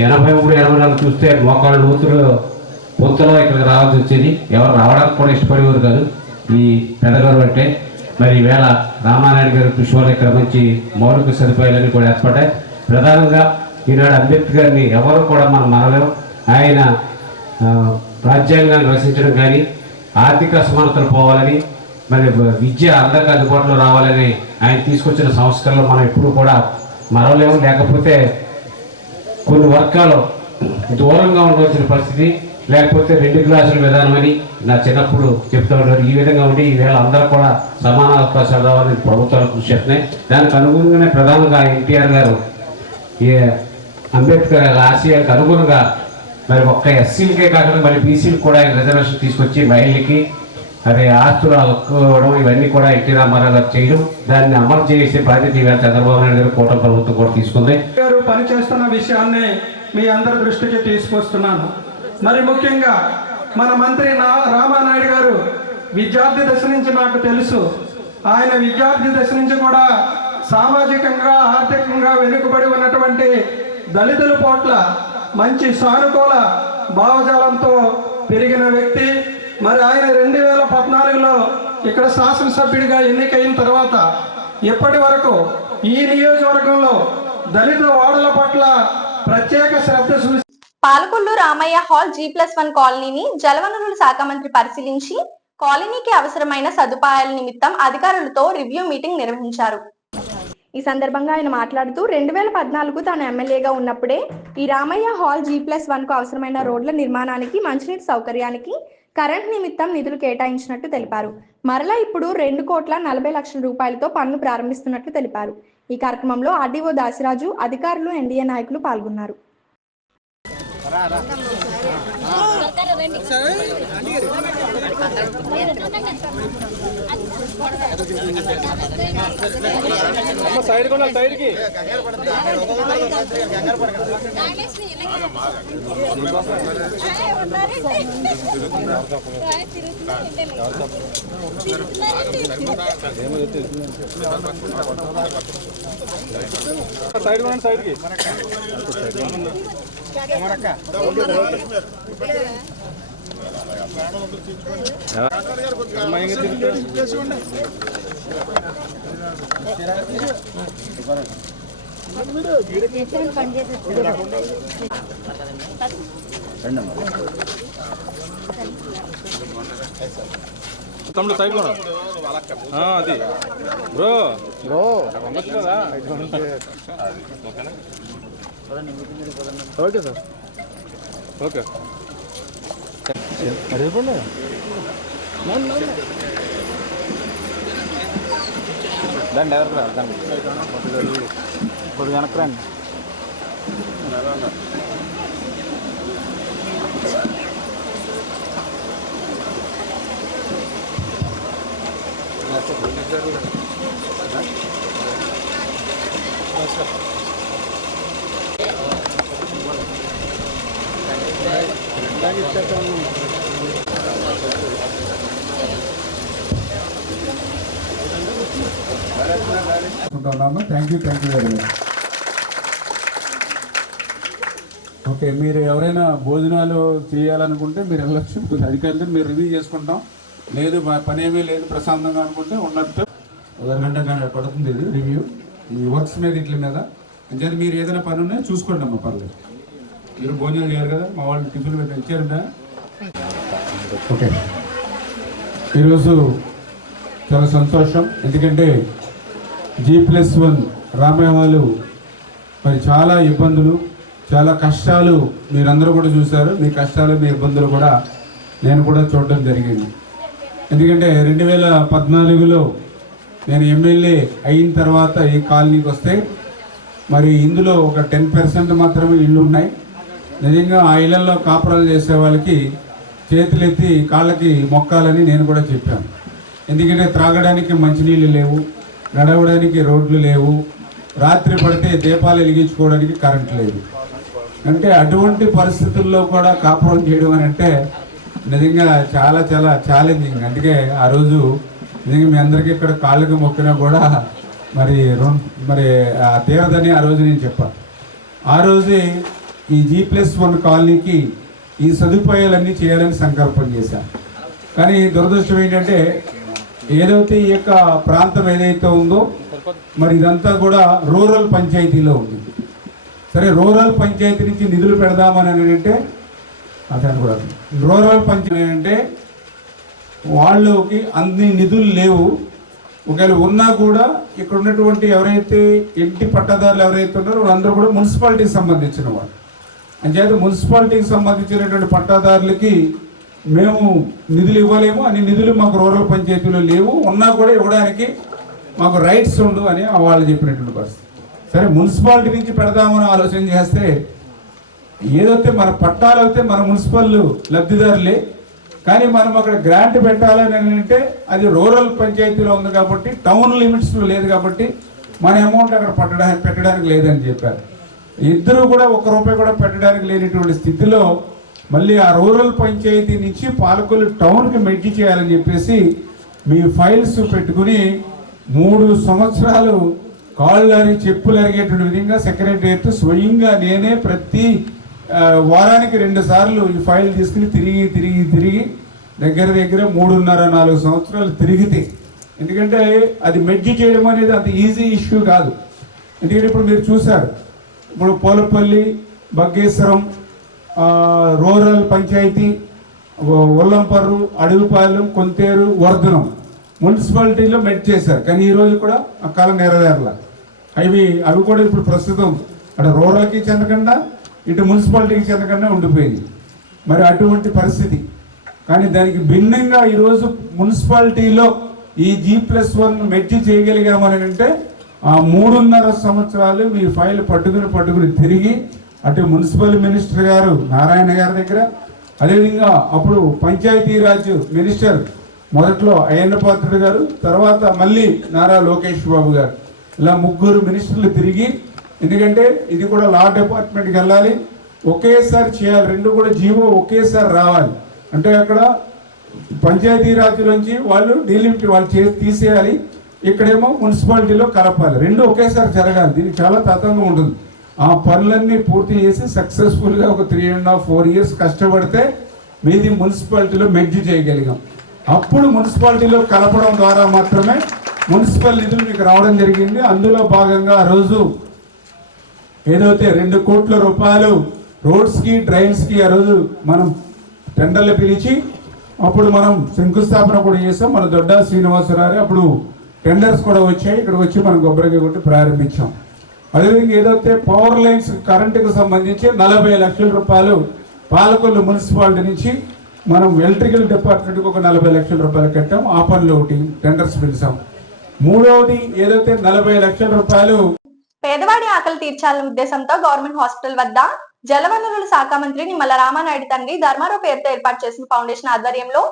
83-84 చూస్తే మోకాళ్ళ పొత్తులో ఇక్కడికి రావాల్సి వచ్చేది. ఎవరు రావడానికి కూడా ఇష్టపడేవారు కాదు ఈ పెదగరు అంటే. మరి ఈవేళ రామానాయుడు గారి కృషి వల్ల ఇక్కడ మంచి మౌలిక సదుపాయాలన్నీ కూడా ఏర్పడ్డాయి. ప్రధానంగా ఈనాడు అంబేద్కర్ని ఎవరు కూడా మనం మనలేము. ఆయన రాజ్యాంగాన్ని రచించడం కానీ ఆర్థిక అసమానతలు పోవాలని మరి విద్య అందరికీ అందుబాటులో రావాలని ఆయన తీసుకొచ్చిన సంస్కరణలు మనం ఎప్పుడు కూడా మరవలేము. లేకపోతే కొన్ని వర్గాలు దూరంగా ఉండవలసిన పరిస్థితి, లేకపోతే 2 క్లాసుల విధానం అని నా చిన్నప్పుడు చెప్తూ ఉంటారు. ఈ విధంగా ఉండి ఈవేళ అందరూ కూడా సమాన అవకాశాలు రావాలని ప్రభుత్వాలు కృషి చేస్తున్నాయి. దానికి అనుగుణంగానే ప్రధానంగా ఎన్టీఆర్ గారు ఈ అంబేద్కర్ ఆశయాలకు అనుగుణంగా మరి ఒక్క ఎస్సీలకే కాకుండా మరి బీసీలకు కూడా ఆయన రిజర్వేషన్ తీసుకొచ్చి మహిళలకి అదే ఆస్తులు హక్కువడం ఇవన్నీ కూడా ఎన్టీ రామారావు గారు చేయడం, దాన్ని అమలు చేసే బాధ్యత ఈవేళ చంద్రబాబు నాయుడు గారు కూటమి ప్రభుత్వం కూడా తీసుకుంది. పనిచేస్తున్న విషయాన్ని మీ అందరి దృష్టికి తీసుకొస్తున్నాను. మరి ముఖ్యంగా మన మంత్రి రామానాయుడు గారు విద్యార్థి దశ నుంచి నాకు తెలుసు. ఆయన విద్యార్థి దశ నుంచి కూడా సామాజికంగా ఆర్థికంగా వెనుకబడి ఉన్నటువంటి దళితుల పట్ల మంచి సానుకూల భావజాలంతో పెరిగిన వ్యక్తి. మరి ఆయన 2014లో ఇక్కడ శాసనసభ్యుడిగా ఎన్నికైన తర్వాత ఇప్పటి వరకు ఈ నియోజకవర్గంలో దళిత వాడల పట్ల ప్రత్యేక శ్రద్ధ చూసి పాలకొల్లు రామయ్య హాల్ G+1 కాలనీని జలవనరుల శాఖ మంత్రి పరిశీలించి కాలనీకి అవసరమైన సదుపాయాల నిమిత్తం అధికారులతో రివ్యూ మీటింగ్ నిర్వహించారు. ఈ సందర్భంగా ఆయన మాట్లాడుతూ 2014 తాను ఎమ్మెల్యేగా ఉన్నప్పుడే ఈ రామయ్య హాల్ G+1 కు అవసరమైన రోడ్ల నిర్మాణానికి, మంచినీటి సౌకర్యానికి, కరెంట్ నిమిత్తం నిధులు కేటాయించినట్టు తెలిపారు. మరలా ఇప్పుడు 2,40,00,000 రూపాయలతో పనులు ప్రారంభిస్తున్నట్లు తెలిపారు. ఈ కార్యక్రమంలో ఆర్డీఓ దాసిరాజు, అధికారులు, ఎన్డీఏ నాయకులు పాల్గొన్నారు. తమ్ముడు సైడ్ కూడా అది బ్రో బ్రో కదా. ఓకే సార్, ఓకే అడిగిపోండి. దాన్ని ఎవరు దాన్ని ఇప్పుడు వెనక్కి రండి. Thank you very much. Okay, మీరు ఎవరైనా భోజనాలు చేయాలనుకుంటే మీరు వెళ్ళొచ్చు. అధికారులతో మీరు రివ్యూ చేసుకుంటాం. లేదు మా పని ఏమీ లేదు ప్రశాంతంగా అనుకుంటే ఉన్నట్టు 1 గంట పడుతుంది ఇది రివ్యూ ఈ వర్క్స్ మీద ఇట్ల మీద. అంటే మీరు ఏదైనా పని ఉన్నా చూసుకోండి అమ్మా, పర్లేదు. మీరు భోజనం చేయాలి కదా, మా వాళ్ళు టిఫిన్ ఇచ్చారంట. ఓకే, ఈరోజు చాలా సంతోషం. ఎందుకంటే G+1 రామేవాళ్ళు మరి చాలా ఇబ్బందులు, చాలా కష్టాలు మీరందరూ కూడా చూశారు. మీ కష్టాలు, మీ ఇబ్బందులు కూడా నేను కూడా చూడడం జరిగింది. ఎందుకంటే 2014లో నేను ఎమ్మెల్యే అయిన తర్వాత ఈ కాలనీకి వస్తే మరి ఇందులో ఒక 10% మాత్రమే ఇళ్ళు ఉన్నాయి. నిజంగా ఆ ఇళ్లలో కాపురాలు చేసే వాళ్ళకి చేతులెత్తి కాళ్ళకి మొక్కాలని నేను కూడా చెప్పాను. ఎందుకంటే త్రాగడానికి మంచినీళ్ళు లేవు, నడవడానికి రోడ్లు లేవు, రాత్రి పడితే దీపాలు వెలిగించుకోవడానికి కరెంట్ లేదు. అంటే అటువంటి పరిస్థితుల్లో కూడా కాపురం చేయడం అని అంటే నిజంగా చాలా చాలా ఛాలెంజింగ్. అందుకే ఆ రోజు నిజంగా మీ అందరికీ ఇక్కడ కాళ్ళకి మొక్కినా కూడా మరి తీరదని ఆ రోజు నేను చెప్పాను. ఆ రోజే ఈ G+1 కాలనీకి ఈ సదుపాయాలన్నీ చేయాలని సంకల్పం చేశాను. కానీ దురదృష్టం ఏంటంటే ఏదైతే ఈ యొక్క ప్రాంతం ఏదైతే ఉందో మరి ఇదంతా కూడా రూరల్ పంచాయతీలో ఉంది. సరే, రూరల్ పంచాయతీ నుంచి నిధులు పెడదామని అంటే అతను కూడా రూరల్ పంచాయతీ అంటే వాళ్ళకి అన్ని నిధులు లేవు. ఒకవేళ ఉన్నా కూడా ఇక్కడ ఉన్నటువంటి ఎవరైతే ఇంటి పట్టదారులు ఎవరైతే ఉన్నారో వాళ్ళందరూ కూడా మున్సిపాలిటీకి సంబంధించిన వాళ్ళు. అంచేత మున్సిపాలిటీకి సంబంధించినటువంటి పట్టాదారులకి మేము నిధులు ఇవ్వలేము, అన్ని నిధులు మాకు రూరల్ పంచాయతీలో లేవు, ఉన్నా కూడా ఇవ్వడానికి మాకు రైట్స్ ఉండు అని వాళ్ళు చెప్పినటువంటి పరిస్థితి. సరే, మున్సిపాలిటీ నుంచి పెడదామని ఆలోచన చేస్తే ఏదైతే మన పట్టాలు అయితే మన మున్సిపల్ లబ్ధిదారులే, కానీ మనం అక్కడ గ్రాంట్ పెట్టాలని అంటే అది రూరల్ పంచాయతీలో ఉంది కాబట్టి టౌన్ లిమిట్స్లో లేదు కాబట్టి మన అమౌంట్ అక్కడ పెట్టడానికి లేదని చెప్పారు. ఇద్దరు కూడా ₹1 కూడా పెట్టడానికి లేనిటువంటి స్థితిలో మళ్ళీ ఆ రూరల్ పంచాయతీ నుంచి పాలకొల్లు టౌన్కి మెడ్జి చేయాలని చెప్పేసి మీ ఫైల్స్ పెట్టుకుని 3 సంవత్సరాలు కాళ్ళు చెప్పులు అరిగేటువంటి విధంగా సెక్రటరియట్ స్వయంగా నేనే ప్రతి వారానికి 2 సార్లు ఈ ఫైల్ తీసుకుని తిరిగి దగ్గర 3.5-4 సంవత్సరాలు తిరిగితే, ఎందుకంటే అది మెడ్జి చేయడం అనేది అంత ఈజీ ఇష్యూ కాదు. ఎందుకంటే ఇప్పుడు మీరు చూశారు, ఇప్పుడు పోలపల్లి, బగ్గేశ్వరం, రూరల్ పంచాయతీ, ఒల్లంపర్రు, అడవిపాలెం, కొంతేరు, వర్ధనం మున్సిపాలిటీలో మెడ్ చేశారు. కానీ ఈరోజు కూడా ఆ కాలం నెరవేరల. అవి కూడా ఇప్పుడు ప్రస్తుతం అటు రూరల్కి చెందకుండా ఇటు మున్సిపాలిటీకి చెందకుండా ఉండిపోయింది. మరి అటువంటి పరిస్థితి. కానీ దానికి భిన్నంగా ఈరోజు మున్సిపాలిటీలో ఈ G+1 మెడ్జి చేయగలిగామని అంటే ఆ 3.5 సంవత్సరాలు మీ ఫైల్ పట్టుకుని తిరిగి అటు మున్సిపల్ మినిస్టర్ గారు నారాయణ గారి దగ్గర, అదేవిధంగా అప్పుడు పంచాయతీరాజ్ మినిస్టర్ మొదట్లో అయ్యన్న పాత్రుడు గారు, తర్వాత మళ్ళీ నారా లోకేష్ బాబు గారు, ఇలా 3 మినిస్టర్లు తిరిగి, ఎందుకంటే ఇది కూడా లా డిపార్ట్మెంట్కి వెళ్ళాలి, ఒకేసారి చేయాలి, 2 కూడా జీవో ఒకేసారి రావాలి. అంటే అక్కడ పంచాయతీరాజ్ నుంచి వాళ్ళు డీలిమిట్ వాళ్ళు తీసేయాలి, ఇక్కడేమో మున్సిపాలిటీలో కలపాలి, 2 ఒకేసారి జరగాలి. దీనికి చాలా తతంగం ఉంటుంది. ఆ పనులన్నీ పూర్తి చేసి సక్సెస్ఫుల్గా ఒక 3.5-4 ఇయర్స్ కష్టపడితే మీది మున్సిపాలిటీలో మెడ్జి చేయగలిగాం. అప్పుడు మున్సిపాలిటీలో కలపడం ద్వారా మాత్రమే మున్సిపల్ నిధులు మీకు రావడం జరిగింది. అందులో భాగంగా ఆ రోజు ఏదైతే ₹2 కోట్ల రోడ్స్కి, డ్రైన్స్కి ఆ రోజు మనం టెండర్లు పిలిచి అప్పుడు మనం శంకుస్థాపన కూడా చేసాం. మన దొడ్డా శ్రీనివాసరావు అప్పుడు టెండర్స్ కూడా వచ్చాయి, ఇక్కడికి వచ్చి మనం కొబ్బరికాయ కొట్టి ప్రారంభించాం. అదేవిధంగా ఏదైతే పవర్ లైన్స్ కరెంటుకు సంబంధించి ₹40 లక్షల పాలకొల్లు మున్సిపాలిటీ నుంచి మనం ఎలక్ట్రికల్ డిపార్ట్మెంట్కి ఒక ₹40 లక్షల కట్టాం. ఆ పనులు ఒకటి టెండర్స్ పిలిచాం. మూడవది ఏదైతే ₹40 లక్షల పేదవాడి ఆకలి తీర్చాలనే ఉద్దేశంతో గవర్నమెంట్ హాస్పిటల్ వద్ద జలవనరుల శాఖ మంత్రి నిమ్మల రామానాయుడు తండ్రి ధర్మారావు పేరుతో ఏర్పాటు చేసిన ఫౌండేషన్ ఆధ్వర్యంలో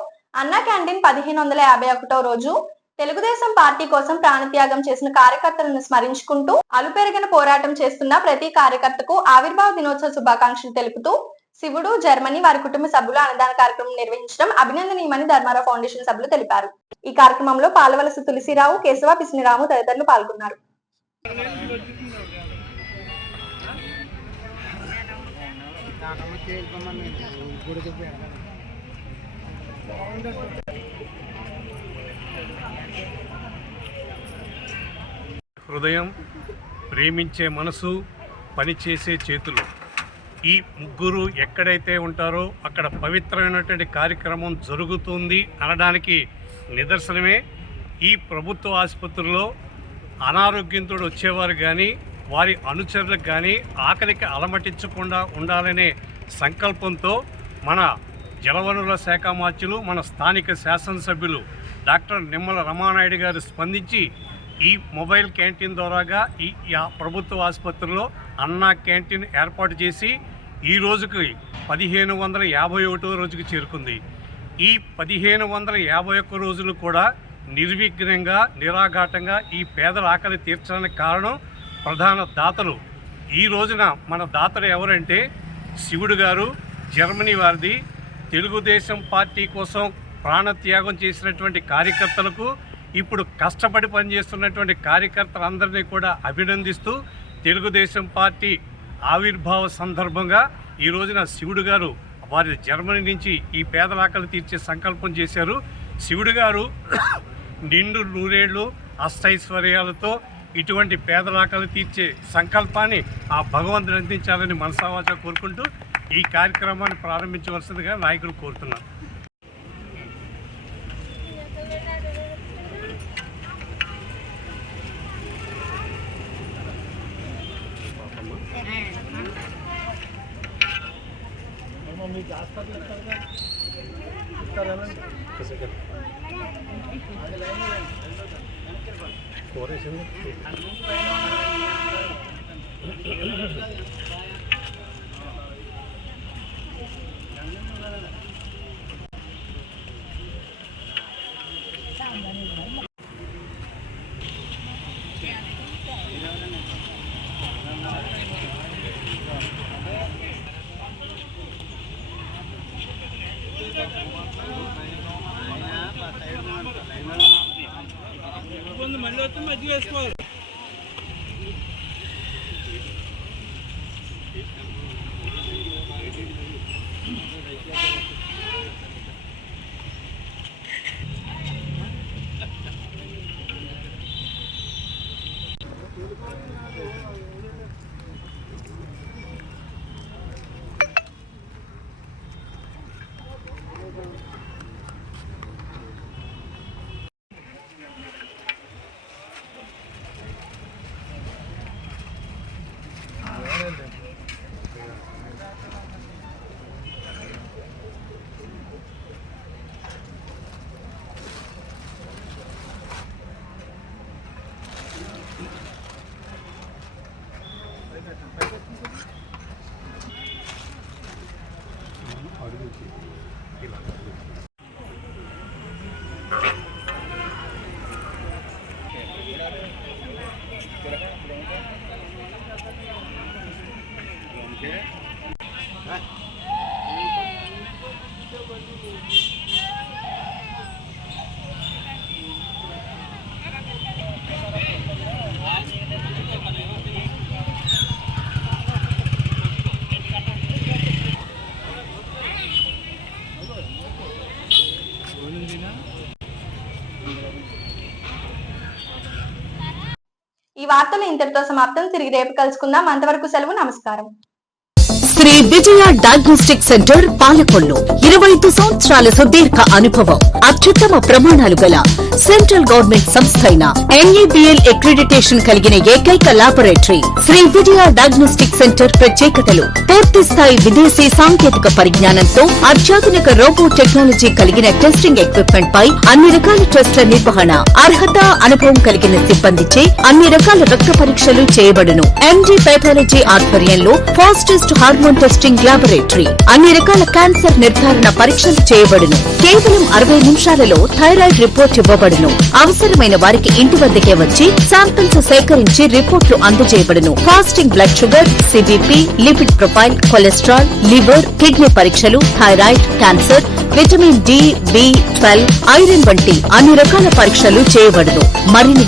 అన్నా క్యాంటీన్ 1551వ రోజు తెలుగుదేశం పార్టీ కోసం ప్రాణత్యాగం చేసిన కార్యకర్తలను స్మరించుకుంటూ అలుపెరగని పోరాటం చేస్తున్న ప్రతి కార్యకర్తకు ఆవిర్భావ దినోత్సవ శుభాకాంక్షలు తెలుపుతూ శివుడు, జర్మనీ, వారి కుటుంబ సభ్యులు అన్నదాన కార్యక్రమం నిర్వహించడం అభినందనీయమని ధర్మారావు ఫౌండేషన్ సభ్యులు తెలిపారు. ఈ కార్యక్రమంలో పాలవలస తులసిరావు, కేశవ, పిసినిరాము తదితరులు పాల్గొన్నారు. హృదయం, ప్రేమించే మనసు, పనిచేసే చేతులు, ఈ ముగ్గురు ఎక్కడైతే ఉంటారో అక్కడ పవిత్రమైనటువంటి కార్యక్రమం జరుగుతుంది అనడానికి నిదర్శనమే. ఈ ప్రభుత్వ ఆసుపత్రుల్లో అనారోగ్యంతో వచ్చేవారు కానీ వారి అనుచరులకు కానీ ఆకలికి అలమటించకుండా ఉండాలనే సంకల్పంతో మన జలవనరుల శాఖ మంత్రులు, మన స్థానిక శాసనసభ్యులు డాక్టర్ నిమ్మల రమానాయుడు గారు స్పందించి ఈ మొబైల్ క్యాంటీన్ ద్వారాగా ఈ ప్రభుత్వ ఆసుపత్రిలో అన్నా క్యాంటీన్ ఏర్పాటు చేసి ఈ రోజుకి 1551 రోజుకి చేరుకుంది. ఈ 1551 రోజులు కూడా నిర్విఘ్నంగా నిరాఘాటంగా ఈ పేదల ఆకలి తీర్చడానికి కారణం ప్రధాన దాతలు. ఈ రోజున మన దాతలు ఎవరంటే శివుడు గారు, జర్మనీ వారిది. తెలుగుదేశం పార్టీ కోసం ప్రాణత్యాగం చేసినటువంటి కార్యకర్తలకు, ఇప్పుడు కష్టపడి పనిచేస్తున్నటువంటి కార్యకర్తలందరినీ కూడా అభినందిస్తూ తెలుగుదేశం పార్టీ ఆవిర్భావ సందర్భంగా ఈ రోజున శివుడు గారు వారి జర్మనీ నుంచి ఈ పేదల ఆకలి తీర్చే సంకల్పం చేశారు. శివుడు గారు నిండు నూరేళ్లు అష్టైశ్వర్యాలతో ఇటువంటి పేదల ఆకలి తీర్చే సంకల్పాన్ని ఆ భగవంతుడు అందించాలని మనసావాచ కోరుకుంటూ ఈ కార్యక్రమాన్ని ప్రారంభించవలసిందిగా నాయకులు కోరుతున్నారు. మళ్ళీ వచ్చి మధ్య వేసుకోవాలి. ఈ వార్తలు ఇంతటితో సమాప్తం. తిరిగి రేపు కలుసుకుందాం. అంతవరకు సెలవు. నమస్కారం. శ్రీ విజయ డయాగ్నోస్టిక్ సెంటర్ పాలకొల్లు 25 సంవత్సరాల సుదీర్ఘ అనుభవం, అత్యుత్తమ ప్రమాణాలు గల సెంట్రల్ గవర్నమెంట్ సంస్థ అయిన NABL అక్రిడిటేషన్ కలిగిన ఏకైక laboratory Shri Vijaya diagnostic centre. ప్రత్యేకతలు: పూర్తి స్థాయి విదేశీ సాంకేతిక పరిజ్ఞానంతో అత్యాధునిక రోబో టెక్నాలజీ కలిగిన టెస్టింగ్ ఎక్విప్మెంట్ పై అన్ని రకాల టెస్టుల నిర్వహణ, అర్హత, అనుభవం కలిగిన సిబ్బందిచే అన్ని రకాల రక్త పరీక్షలు చేయబడును. MD పెథాలజీ ఆధ్వర్యంలో ఫాస్టెస్ట్ హార్మోన్ టెస్టింగ్ లాబొరేటరీ, అన్ని రకాల క్యాన్సర్ నిర్ధారణ పరీక్షలు చేయబడును. కేవలం 60 నిమిషాలలో థైరాయిడ్ రిపోర్ట్ ఇవ్వబడును. అవసరమైన వారికి ఇంటి వద్దకే వచ్చి శాంపిల్స్ సేకరించి రిపోర్ట్లు అందజేయబడును. Fasting blood sugar, CBP, lipid profile, cholesterol, liver, kidney పరీక్షలు, thyroid, cancer, vitamin D, B12, iron వంటి అన్ని రకాల పరీక్షలు చేయబడును. మరిన్ని